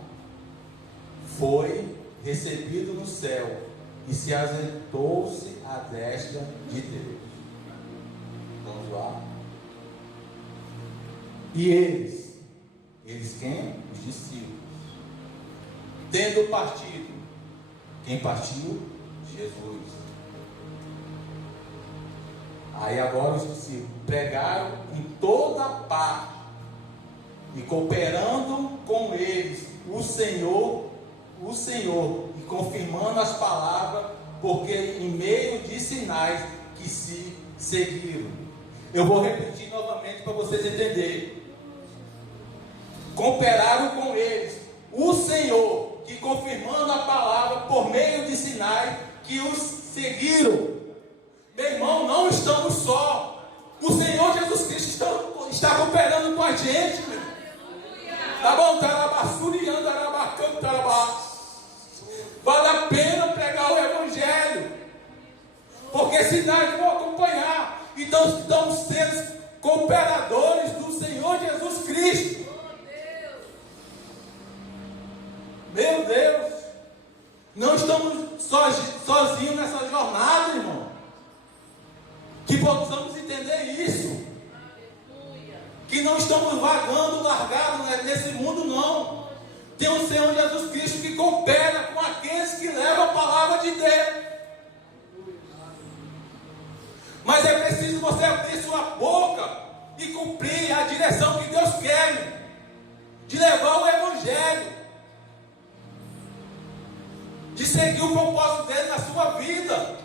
foi recebido no céu e se assentou-se à destra de Deus. Vamos lá. E eles quem? Os discípulos. Tendo partido. Quem partiu? Jesus. Aí agora os discípulos pregaram em toda parte e cooperando com eles o Senhor, e confirmando as palavras, porque em meio de sinais que se seguiram. Eu vou repetir novamente para vocês entenderem. Cooperaram com eles o Senhor, que confirmando a palavra por meio de sinais que os seguiram. Meu irmão, não estamos só. O Senhor Jesus Cristo está cooperando com a gente. Tá bom? Vale a pena pregar o Evangelho, porque sinais vão acompanhar. Então estamos sendo cooperadores do Senhor Jesus Cristo. Meu Deus, não estamos sozinhos nessa jornada, irmão. Que possamos entender isso. Que não estamos vagando, largados nesse mundo, não. Tem o Senhor Jesus Cristo que coopera com aqueles que levam a palavra de Deus. Mas é preciso você abrir sua boca e cumprir a direção que Deus quer, de levar o Evangelho, de seguir o propósito dele na sua vida.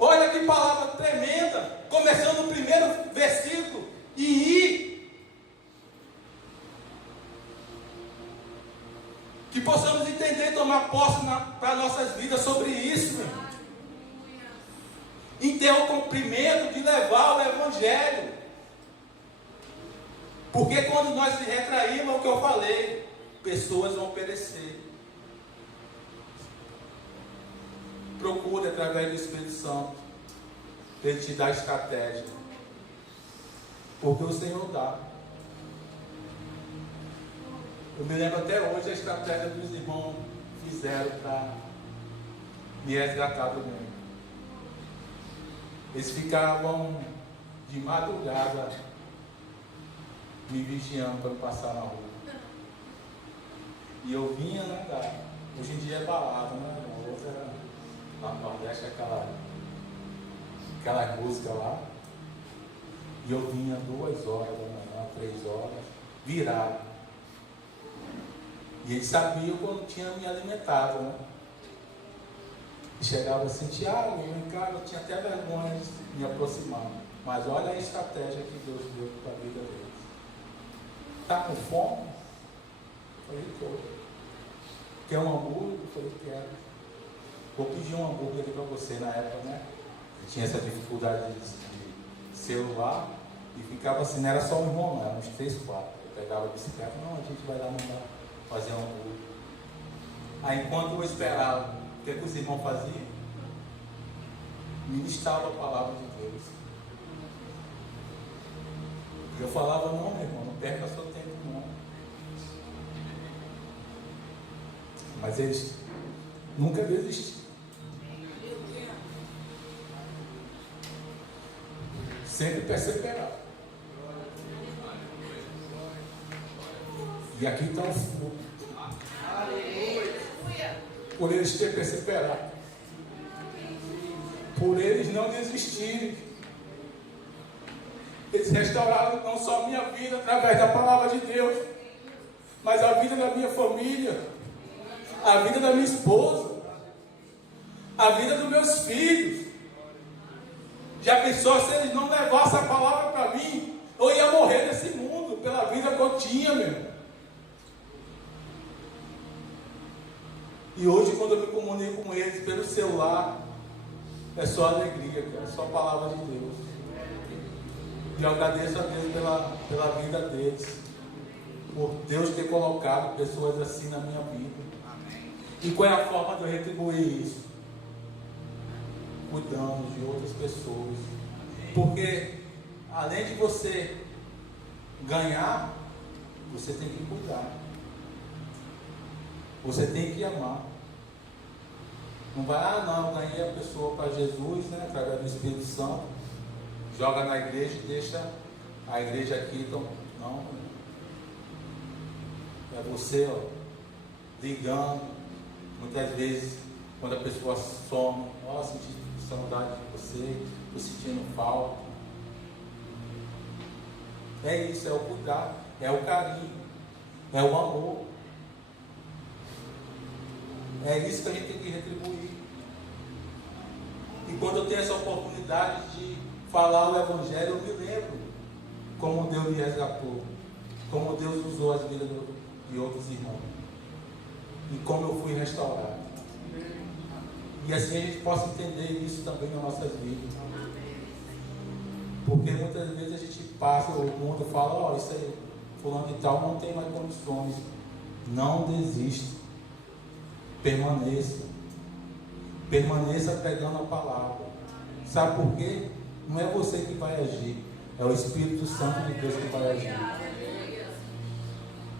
Olha que palavra tremenda, começando no primeiro versículo, e ir. Que possamos entender e tomar posse para nossas vidas sobre isso, meu. Em ter o cumprimento de levar o Evangelho. Porque quando nós se retraímos, é o que eu falei, pessoas vão perecer. Procure através do Espírito Santo, Ele te dá estratégia. Porque o Senhor dá. Eu me lembro até hoje a estratégia que os irmãos fizeram para me resgatar do mundo. Eles ficavam de madrugada me vigiando para eu passar na rua. E eu vinha, né, cara? Hoje em dia é balada, né? A outra era lá no Nordeste, aquela música lá. E eu vinha 2 horas da manhã, 3 horas, virado. E eles sabiam que eu não tinha me alimentado, né? E chegava assim, Tiago, vem cá, eu tinha até vergonha de me aproximar. Mas olha a estratégia que Deus deu para a vida deles. Está com fome? Eu falei, estou. Quer um hambúrguer? Eu falei, quero. Vou pedir um hambúrguer aqui para você na época, né? Eu tinha essa dificuldade de celular e ficava assim, não era só um irmão, não, eram uns 3, 4. Eu pegava a bicicleta, não, a gente vai lá mandar fazer um hambúrguer. Aí enquanto eu esperava, o que os irmãos faziam? Ministravam a palavra de Deus. Eu falava, não, meu irmão, não perca seu tempo, não. Mas eles nunca desistiram. Sempre perseveraram. E aqui está o fruto. Por eles terem perseverado. Por eles não desistirem. Eles restauraram não só a minha vida através da palavra de Deus, mas a vida da minha família, a vida da minha esposa, a vida dos meus filhos. Já pensou se eles não levassem a palavra para mim? Eu ia morrer nesse mundo pela vida que eu tinha, meu. E hoje, quando eu me comunico com eles pelo celular, é só alegria, cara, é só palavra de Deus. E eu agradeço a Deus pela vida deles, por Deus ter colocado pessoas assim na minha vida. E qual é a forma de eu retribuir isso? Cuidando de outras pessoas. Porque além de você ganhar, você tem que cuidar. Você tem que amar. Não vai, não, ganhei a pessoa para Jesus, né, através do Espírito Santo, joga na igreja e deixa a igreja aqui, então, não. É você, ó, ligando, muitas vezes, quando a pessoa some, ó, senti saudade de você, estou sentindo falta. É isso, é o cuidar, é o carinho, é o amor. É isso que a gente tem que retribuir. E quando eu tenho essa oportunidade de falar o Evangelho, eu me lembro como Deus me resgatou, como Deus usou as vidas de outros irmãos, e como eu fui restaurado. E assim a gente possa entender isso também nas nossas vidas. Porque muitas vezes a gente passa, o mundo fala, ó, isso aí, fulano de tal não tem mais condições. Não desista. Permaneça. Permaneça pegando a palavra. Sabe por quê? Não é você que vai agir, é o Espírito Santo de Deus que vai agir.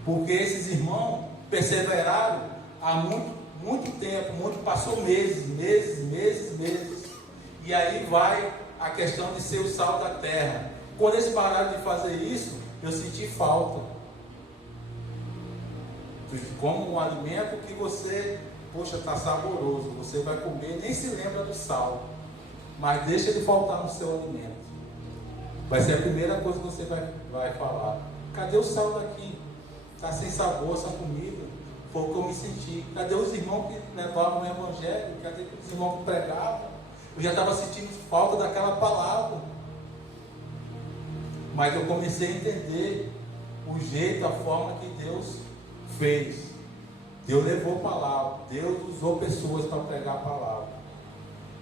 Porque esses irmãos perseveraram há muito tempo, passou meses. E aí vai a questão de ser o sal da terra. Quando eles pararam de fazer isso, eu senti falta. Como um alimento que você, poxa, está saboroso, você vai comer, nem se lembra do sal. mas deixa ele faltar no seu alimento. Vai ser a primeira coisa que você vai falar. Cadê o sal daqui? Está sem sabor essa comida. Foi o que eu me senti. Cadê os irmãos que levavam o evangelho? Cadê os irmãos que pregavam? Eu já estava sentindo falta daquela palavra. Mas eu comecei a entender o jeito, a forma que Deus fez. Deus levou a palavra. Deus usou pessoas para pregar a palavra.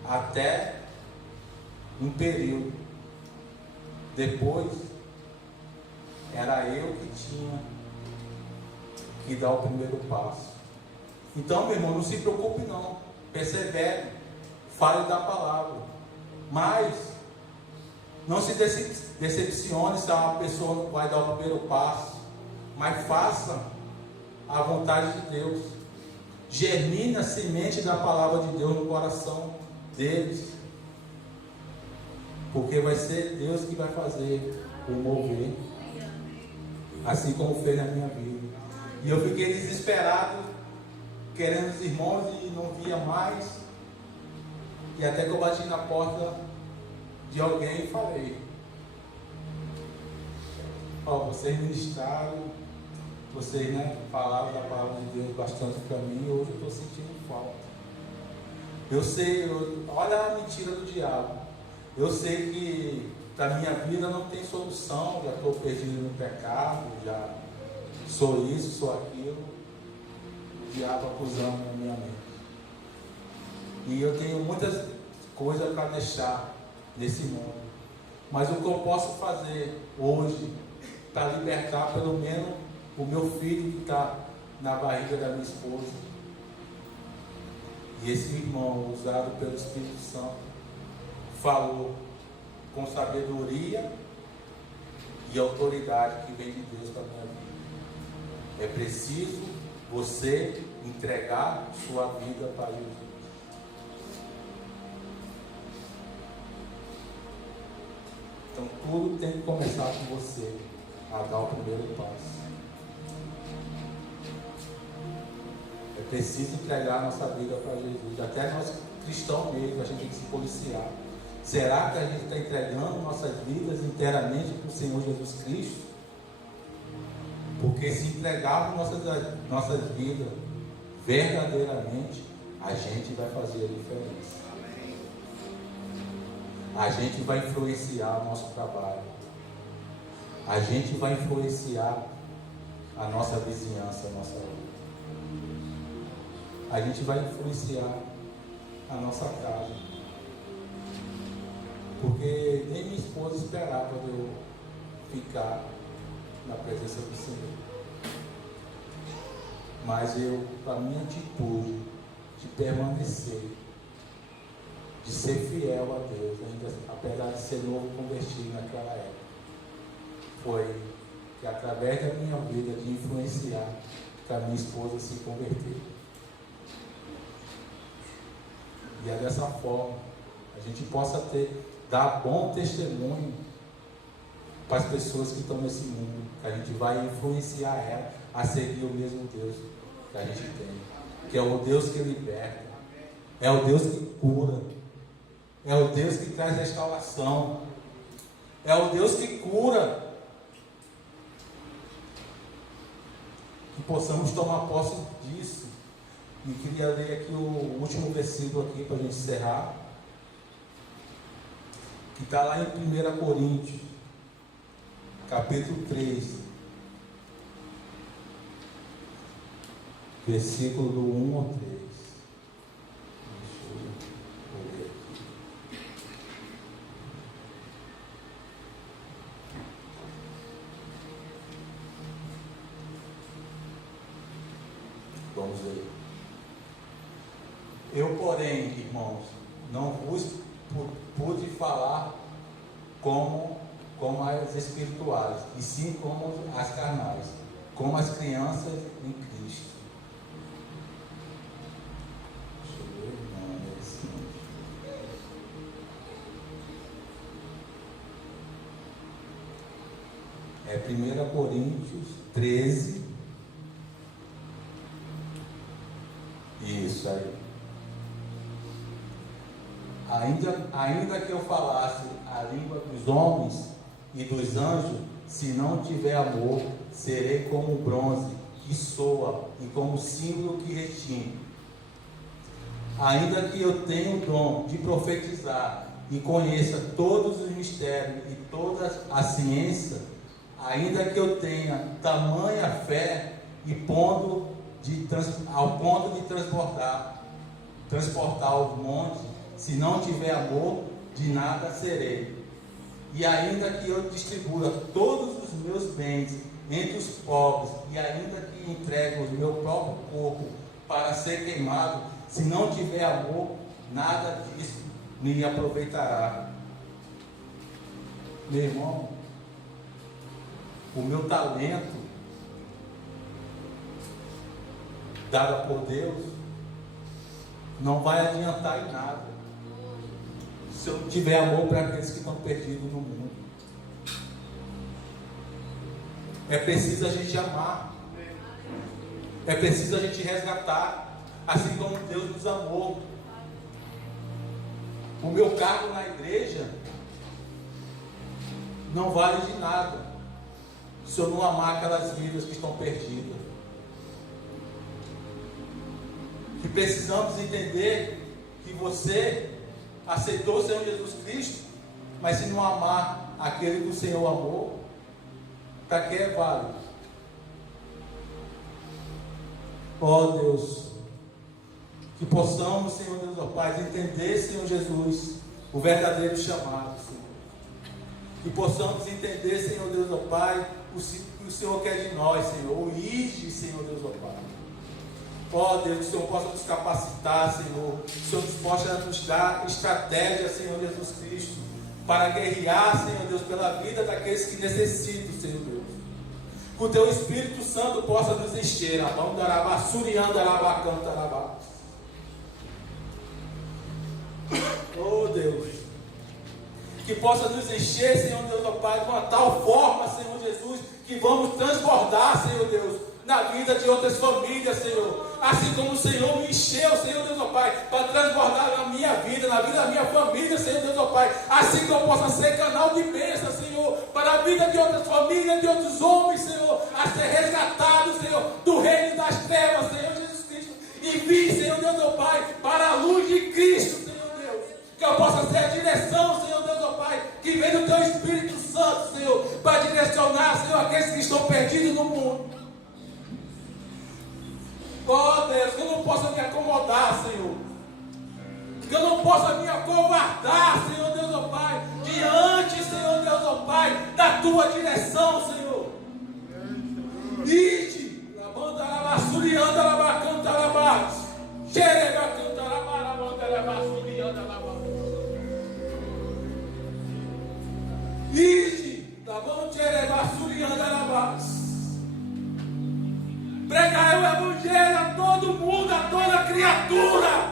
Até um período. Depois, era eu que tinha que dar o primeiro passo. Então, meu irmão, não se preocupe não. Persevere. Fale da palavra. Mas, não se decepcione se a pessoa não vai dar o primeiro passo. Mas faça a vontade de Deus. Germine a semente da palavra de Deus no coração deles. Porque vai ser Deus que vai fazer o mover. Assim como fez na minha vida. E eu fiquei desesperado, querendo os irmãos e não via mais. E até que eu bati na porta de alguém e falei: vocês ministraram, vocês falaram da palavra de Deus bastante para mim, e hoje eu estou sentindo falta. Eu sei, olha a mentira do diabo. Eu sei que para minha vida não tem solução, já estou perdido no pecado, já sou isso, sou aquilo. O diabo acusando na minha mente. E eu tenho muitas coisas para deixar nesse mundo. Mas o que eu posso fazer hoje para libertar pelo menos o meu filho que está na barriga da minha esposa. E esse irmão, usado pelo Espírito Santo, falou com sabedoria e autoridade que vem de Deus para a minha vida. É preciso você entregar sua vida para Jesus. Então tudo tem que começar com você a dar o primeiro passo. É preciso entregar a nossa vida para Jesus. Até nós cristãos mesmo, a gente tem que se policiar. Será que a gente está entregando nossas vidas inteiramente para o Senhor Jesus Cristo? Porque se entregarmos nossas vidas verdadeiramente, a gente vai fazer a diferença. A gente vai influenciar o nosso trabalho. A gente vai influenciar a nossa vizinhança, a nossa vida. A gente vai influenciar a nossa casa. Porque nem minha esposa esperava eu ficar na presença do Senhor. Mas a minha atitude de permanecer, de ser fiel a Deus, ainda, apesar de ser novo convertido naquela época, foi que através da minha vida de influenciar, que a minha esposa se converteu. E é dessa forma a gente possa dar bom testemunho para as pessoas que estão nesse mundo, que a gente vai influenciar ela a seguir o mesmo Deus que a gente tem, que é o Deus que liberta, é o Deus que cura, é o Deus que traz restauração, é o Deus que cura. Que possamos tomar posse disso. E queria ler aqui o último versículo aqui para a gente encerrar, que está lá em 1 Coríntios, capítulo 3, versículo do 1 ao 3. Deixa eu ler aqui. Vamos ler. Eu, porém, irmãos, não vos pude falar como as espirituais, e sim como as carnais, como as crianças em Cristo. Deixa eu ver, não é assim. É 1 Coríntios 13. Isso aí. Ainda que eu falasse a língua dos homens e dos anjos, se não tiver amor, serei como bronze que soa e como símbolo que retine. Ainda que eu tenha o dom de profetizar e conheça todos os mistérios e toda a ciência, ainda que eu tenha tamanha fé e ao ponto de transportar os montes, se não tiver amor, de nada serei. E ainda que eu distribua todos os meus bens entre os pobres, e ainda que entregue o meu próprio corpo para ser queimado, se não tiver amor, nada disso me aproveitará. Meu irmão, o meu talento dado por Deus não vai adiantar em nada se eu não tiver amor para aqueles que estão perdidos no mundo. É preciso a gente amar, é preciso a gente resgatar, assim como Deus nos amou. O meu cargo na igreja não vale de nada se eu não amar aquelas vidas que estão perdidas. Que precisamos entender que você aceitou o Senhor Jesus Cristo, mas se não amar aquele que o Senhor amou, para que é válido? Ó Deus, que possamos, Senhor Deus, ó Pai, entender, Senhor Jesus, o verdadeiro chamado, Senhor. Que possamos entender, Senhor Deus, ó Pai, o que o Senhor quer de nós, Senhor. O ide, Senhor Deus, ó Pai. Ó Deus, que o Senhor possa nos capacitar, Senhor. Que o Senhor possa nos dar estratégia, Senhor Jesus Cristo, para guerrear, Senhor Deus, pela vida daqueles que necessitam, Senhor Deus. Que o Teu Espírito Santo possa nos encher. Oh Deus, que possa nos encher, Senhor Deus, ó Pai, de uma tal forma, Senhor Jesus, que vamos transbordar, Senhor Deus, na vida de outras famílias, Senhor. Assim como o Senhor me encheu, Senhor Deus, ó Pai, para transbordar na minha vida, na vida da minha família, Senhor Deus, ó Pai. Assim que eu possa ser canal de bênção, Senhor, para a vida de outras famílias, de outros homens, Senhor, a ser resgatados, Senhor, do reino das trevas, Senhor Jesus Cristo. E vir, Senhor Deus, ó Pai, para a luz de Cristo, Senhor Deus. Que eu possa ser a direção, Senhor Deus, ó Pai, que vem do Teu Espírito Santo, Senhor, para direcionar, Senhor, aqueles que estão perdidos no mundo. Oh Deus, que eu não possa me acomodar, Senhor. Que eu não possa me acovardar, Senhor Deus, ó Pai, diante, Senhor Deus, ó Pai, da Tua direção, Senhor. Ide, lavanda alabassurianda alabacanta alabás, xerebacanta alabarabanda alabassurianda alabás. Ide, lavanda xerebassurianda alabás. Pregai o Evangelho a todo mundo, a toda criatura.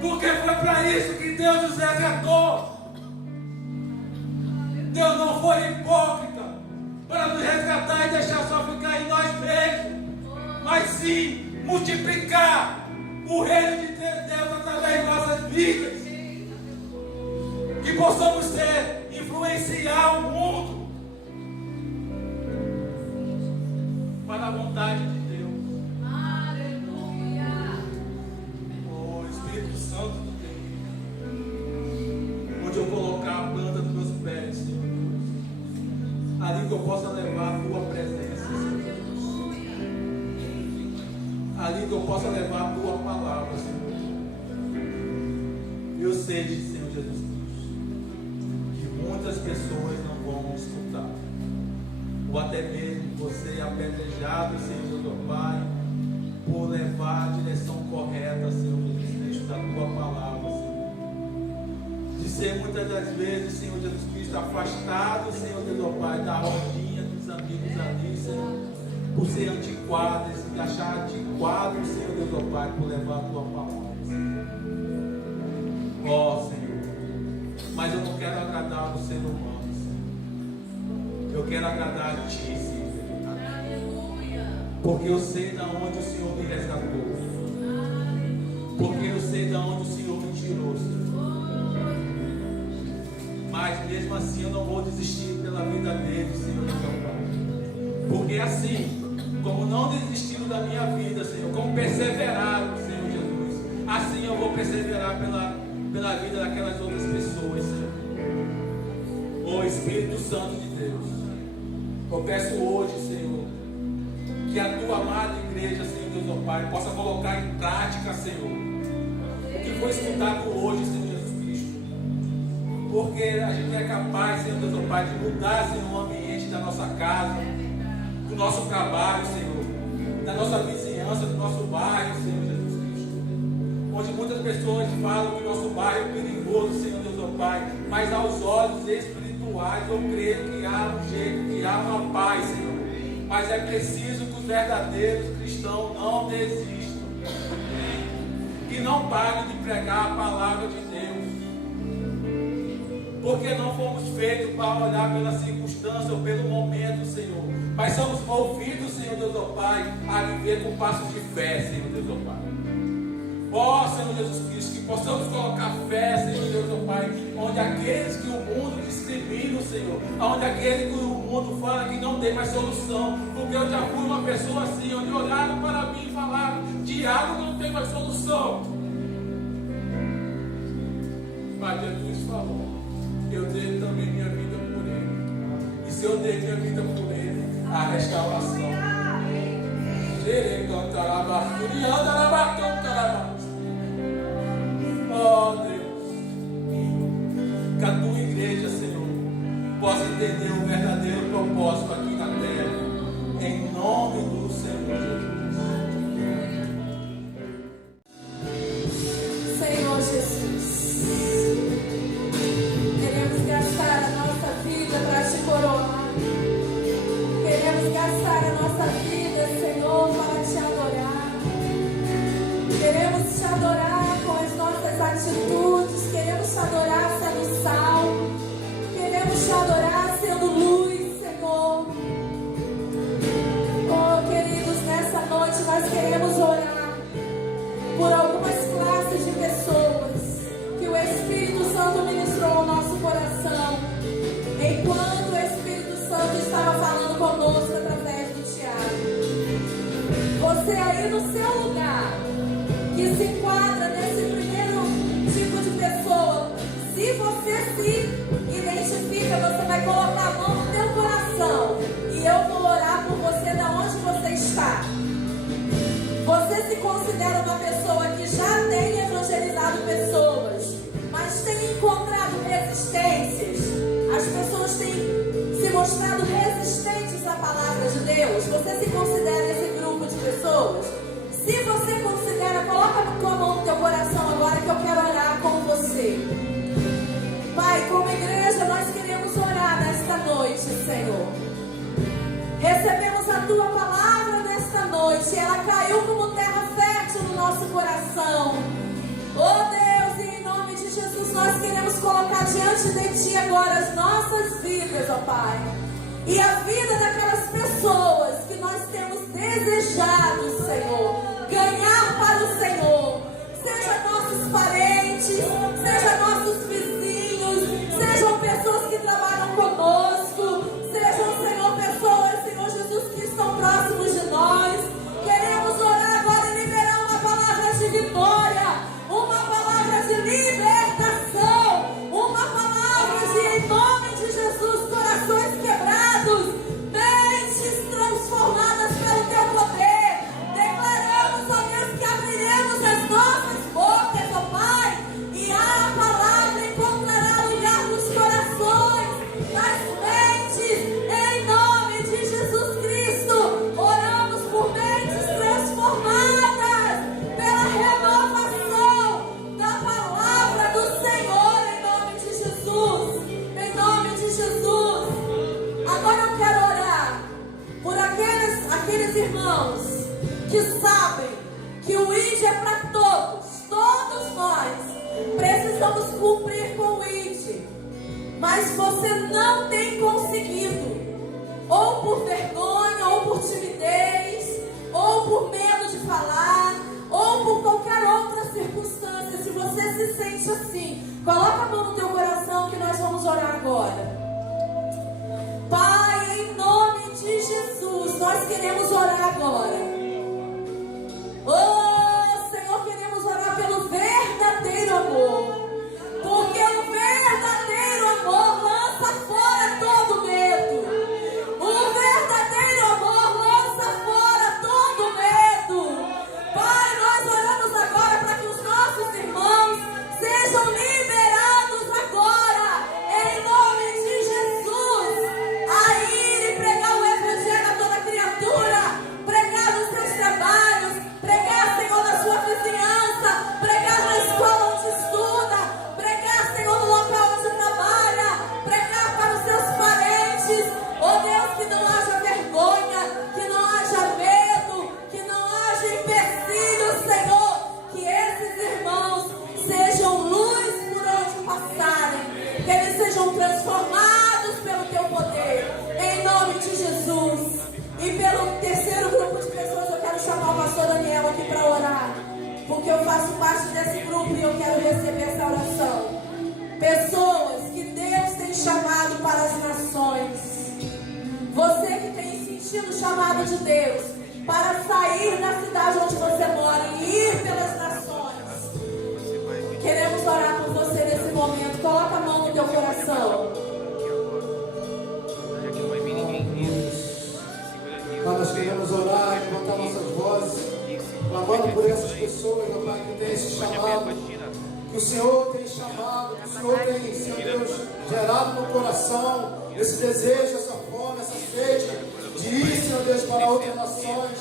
Porque foi para isso que Deus nos resgatou. Deus não foi hipócrita para nos resgatar e deixar só ficar em nós mesmos, mas sim multiplicar o reino de Deus através de nossas vidas. Que possamos influenciar o mundo para a vontade de Deus. Aleluia. Oh Espírito Santo do Deus, onde eu colocar a planta dos meus pés, Senhor, ali que eu possa levar a Tua presença, Senhor. Ali que eu possa levar a Tua palavra, Senhor. Eu sei, Senhor Jesus Cristo, que muitas pessoas não vão escutar, ou até mesmo você apedrejado, Senhor meu Pai, por levar a direção correta, Senhor Jesus Cristo, da Tua palavra, Senhor. De ser muitas das vezes, Senhor Jesus Cristo, afastado, Senhor meu Pai, da rodinha dos amigos ali, Senhor, por ser antiquado, se achar antiquado, Senhor meu Pai, por levar a Tua palavra, Senhor. Ó Senhor, mas eu não quero agradar o ser humano, Senhor. Eu quero agradar a Ti, Senhor. Porque eu sei de onde o Senhor me resgatou. Porque eu sei de onde o Senhor me tirou. tirou, Senhor. Mas mesmo assim eu não vou desistir pela vida deles, Senhor, meu Pai. Porque assim, como não desistiram da minha vida, Senhor, como perseveraram, Senhor Jesus, assim eu vou perseverar pela vida daquelas outras pessoas, Senhor. Ô Espírito Santo de Deus, eu peço hoje, Senhor, que a tua amada igreja, Senhor Deus, ó Pai, possa colocar em prática, Senhor, o que foi escutado hoje, Senhor Jesus Cristo. Porque a gente é capaz, Senhor Deus, ó Pai, de mudar, Senhor, o ambiente da nossa casa, do nosso trabalho, Senhor, da nossa vizinhança, do nosso bairro, Senhor Jesus Cristo. Onde muitas pessoas falam que o nosso bairro é perigoso, Senhor Deus, ó Pai, mas aos olhos espirituais eu creio que há um jeito, que há uma paz, Senhor. Mas é preciso que os verdadeiros cristãos não desistam, que não parem de pregar a palavra de Deus, porque não fomos feitos para olhar pela circunstância ou pelo momento, Senhor, mas somos movidos, Senhor Deus, ó Pai, a viver com passos de fé, Senhor Deus, ó Pai. Ó Senhor Jesus Cristo, que possamos colocar fé, Senhor Deus, ó Pai, onde aqueles que o mundo discrimina, Senhor, onde aquele que o mundo fala que não tem mais solução, porque eu já fui uma pessoa assim, onde olharam para mim e falaram, diabo não tem mais solução. Mas Jesus falou, eu dei também minha vida por ele, e se eu dei minha vida por ele, a restauração. Oh Deus, que a tua igreja, Senhor, possa entender o verdadeiro propósito aqui na terra, em nome do Senhor Jesus. Senhor Jesus, queremos gastar a nossa vida para te coroar, queremos gastar a nossa vida, Senhor, para te adorar, queremos te adorar com as nossas atitudes, queremos te adorar sendo sal, queremos te adorar sendo luz, Senhor. Oh, queridos, nessa noite nós queremos orar por algumas classes de pessoas que o Espírito Santo ministrou ao nosso coração, enquanto o Espírito Santo estava falando conosco através do Tiago. Você aí no seu lugar, que se enquadra nesse primeiro tipo de pessoa, se você se identifica, você vai colocar a mão no teu coração e eu vou orar por você da onde você está. Você se considera uma pessoa que já tem evangelizado pessoas, mas tem encontrado resistências? As pessoas têm se mostrado resistentes à palavra de Deus? Você se considera esse grupo de pessoas? Se você considera, coloca a tua mão no teu coração agora que eu quero orar com você. Pai, como igreja nós queremos orar nesta noite, Senhor. Recebemos a tua palavra nesta noite, ela caiu como terra fértil no nosso coração. Oh Deus, e em nome de Jesus nós queremos colocar diante de ti agora as nossas vidas, ó Pai, e a vida daquelas pessoas que nós temos desejado, Senhor, ganhar para o Senhor, seja nossos parentes, seja nossos vizinhos, sejam pessoas que trabalham conosco, sejam, Senhor, pessoas, Senhor Jesus, que estão próximos de nós. Queremos orar agora e liberar uma palavra de vitória, uma palavra de libertação, uma palavra de, em nome de Jesus, corações quebrados, mentes transformadas pelo teu poder. Declaramos, ó Deus, que abriremos as nossas bocas, ó Pai, e a palavra encontrará lugar nos corações, nas mentes, em nome de Jesus Cristo. Oramos por mentes transformadas pela renovação da palavra do Senhor, em nome de Jesus, em nome de Jesus. Agora eu quero orar por aqueles irmãos que sabem que o ID é para todos nós precisamos cumprir com o ID, mas você não tem conseguido, ou por vergonha, ou por timidez, ou por medo de falar, ou por qualquer outra circunstância. Se você se sente queremos orar agora. Oh, Senhor, queremos orar pelo verdadeiro amor. Porque o verdadeiro amor lança fora todo medo. O verdadeiro amor lança fora todo medo. Pai, nós oramos agora para que os nossos irmãos sejam liberados agora, em nome de Jesus, a ir e pregar o evangelho a toda criatura, pregar nos seus trabalhos, pregar, Senhor, na sua vizinhança, pregar na escola onde estuda, pregar, Senhor, no local onde trabalha, pregar para os seus parentes. Oh Deus, que não haja vergonha, que não haja medo, que não haja empecilho, Senhor, que esses irmãos sejam luz por onde passarem, que eles sejam transformados pelo teu poder, em nome de Jesus. E pelo terceiro grupo de pessoas, eu quero chamar o pastor Daniel aqui para orar, porque eu faço parte desse grupo e eu quero receber essa oração. Pessoas que Deus tem chamado para as nações, você que tem sentido o chamado de Deus para sair da cidade onde você mora e ir pelas nações, queremos orar por você nesse momento. Coloca a mão no teu coração. Pai, nós queremos orar e levantar nossas vozes, clamando por essas pessoas, meu Pai, que tem esse chamado, que o Senhor tem chamado, que o Senhor tem, Senhor Deus, gerado no coração, esse desejo, essa fome, essa sede, de ir, Senhor Deus, para outras nações,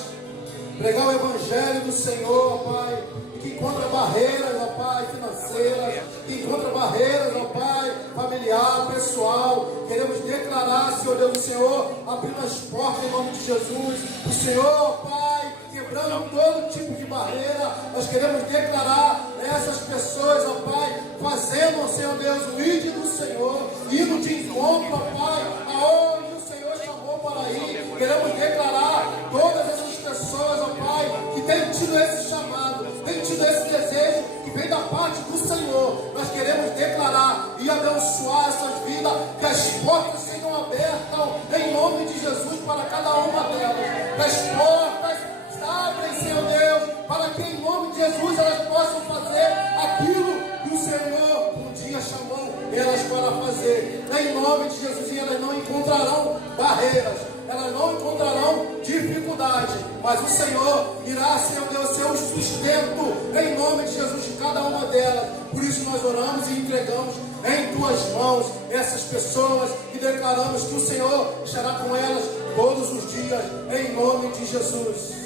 pregar o Evangelho do Senhor, Pai, que encontra barreiras, ó Pai, financeiras, que encontra barreiras, ó Pai, familiar, pessoal. Queremos declarar, Senhor Deus, o Senhor abrindo as portas em nome de Jesus, o Senhor, ó Pai, quebrando todo tipo de barreira. Nós queremos declarar essas pessoas, ó Pai, fazendo, Senhor Deus, o ID do Senhor, indo de encontro, ó Pai, aonde o Senhor chamou para ir. Queremos declarar todas essas pessoas, ó Pai, que têm tido esse chamado, têm tido esse desejo que vem da parte do Senhor. Nós queremos declarar e abençoar essas vidas, que as portas sejam abertas em nome de Jesus para cada uma delas. Que as portas abrem, Senhor Deus, para que em nome de Jesus elas possam fazer aquilo que o Senhor um dia chamou elas para fazer. Em nome de Jesus, e elas não encontrarão barreiras, elas não encontrarão dificuldade, mas o Senhor irá, Senhor Deus, ser o sustento em nome de Jesus de cada uma delas. Por isso nós oramos e entregamos em tuas mãos essas pessoas e declaramos que o Senhor estará com elas todos os dias, em nome de Jesus.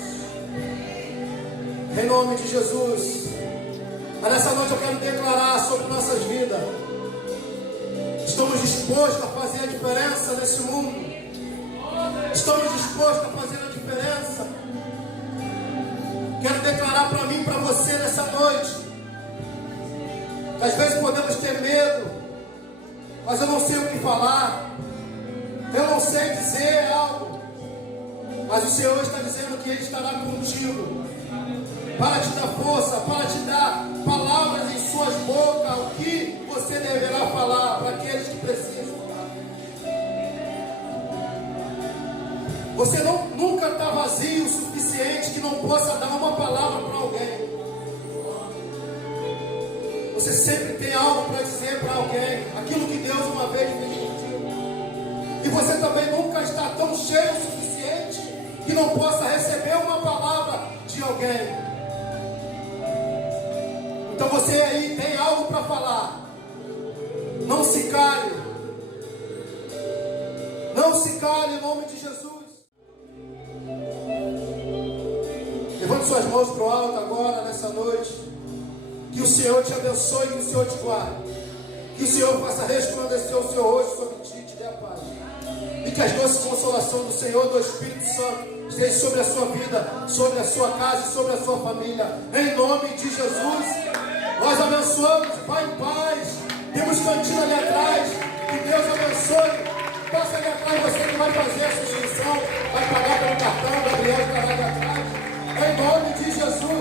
Em nome de Jesus. Mas nessa noite eu quero declarar sobre nossas vidas. Estamos dispostos a fazer a diferença nesse mundo. Estamos dispostos a fazer a diferença. Quero declarar para mim e para você nessa noite, que às vezes podemos ter medo, mas eu não sei o que falar, eu não sei dizer algo, mas o Senhor está dizendo que Ele estará contigo, para te dar força, para te dar palavras em suas bocas, o que você deverá falar para aqueles que precisam. Você nunca está vazio o suficiente que não possa dar uma palavra para alguém. Você sempre tem algo para dizer para alguém, aquilo que Deus uma vez fez contigo. E você também nunca está tão cheio o suficiente que não possa receber uma palavra de alguém. Então você aí tem algo para falar. Não se cale. Não se cale em nome de Jesus. Levante suas mãos para o alto agora, nessa noite. Que o Senhor te abençoe, que o Senhor te guarde. Que o Senhor faça resplandecer o seu rosto sobre ti e te dê a paz. E que as doces consolações do Senhor, do Espírito Santo, estejam sobre a sua vida, sobre a sua casa e sobre a sua família. Em nome de Jesus, nós abençoamos. Vai em paz. Temos cantina ali atrás. Que Deus abençoe. Passa ali atrás, você que vai fazer essa inscrição, vai pagar pelo cartão, Gabriel estará ali atrás. Em nome de Jesus.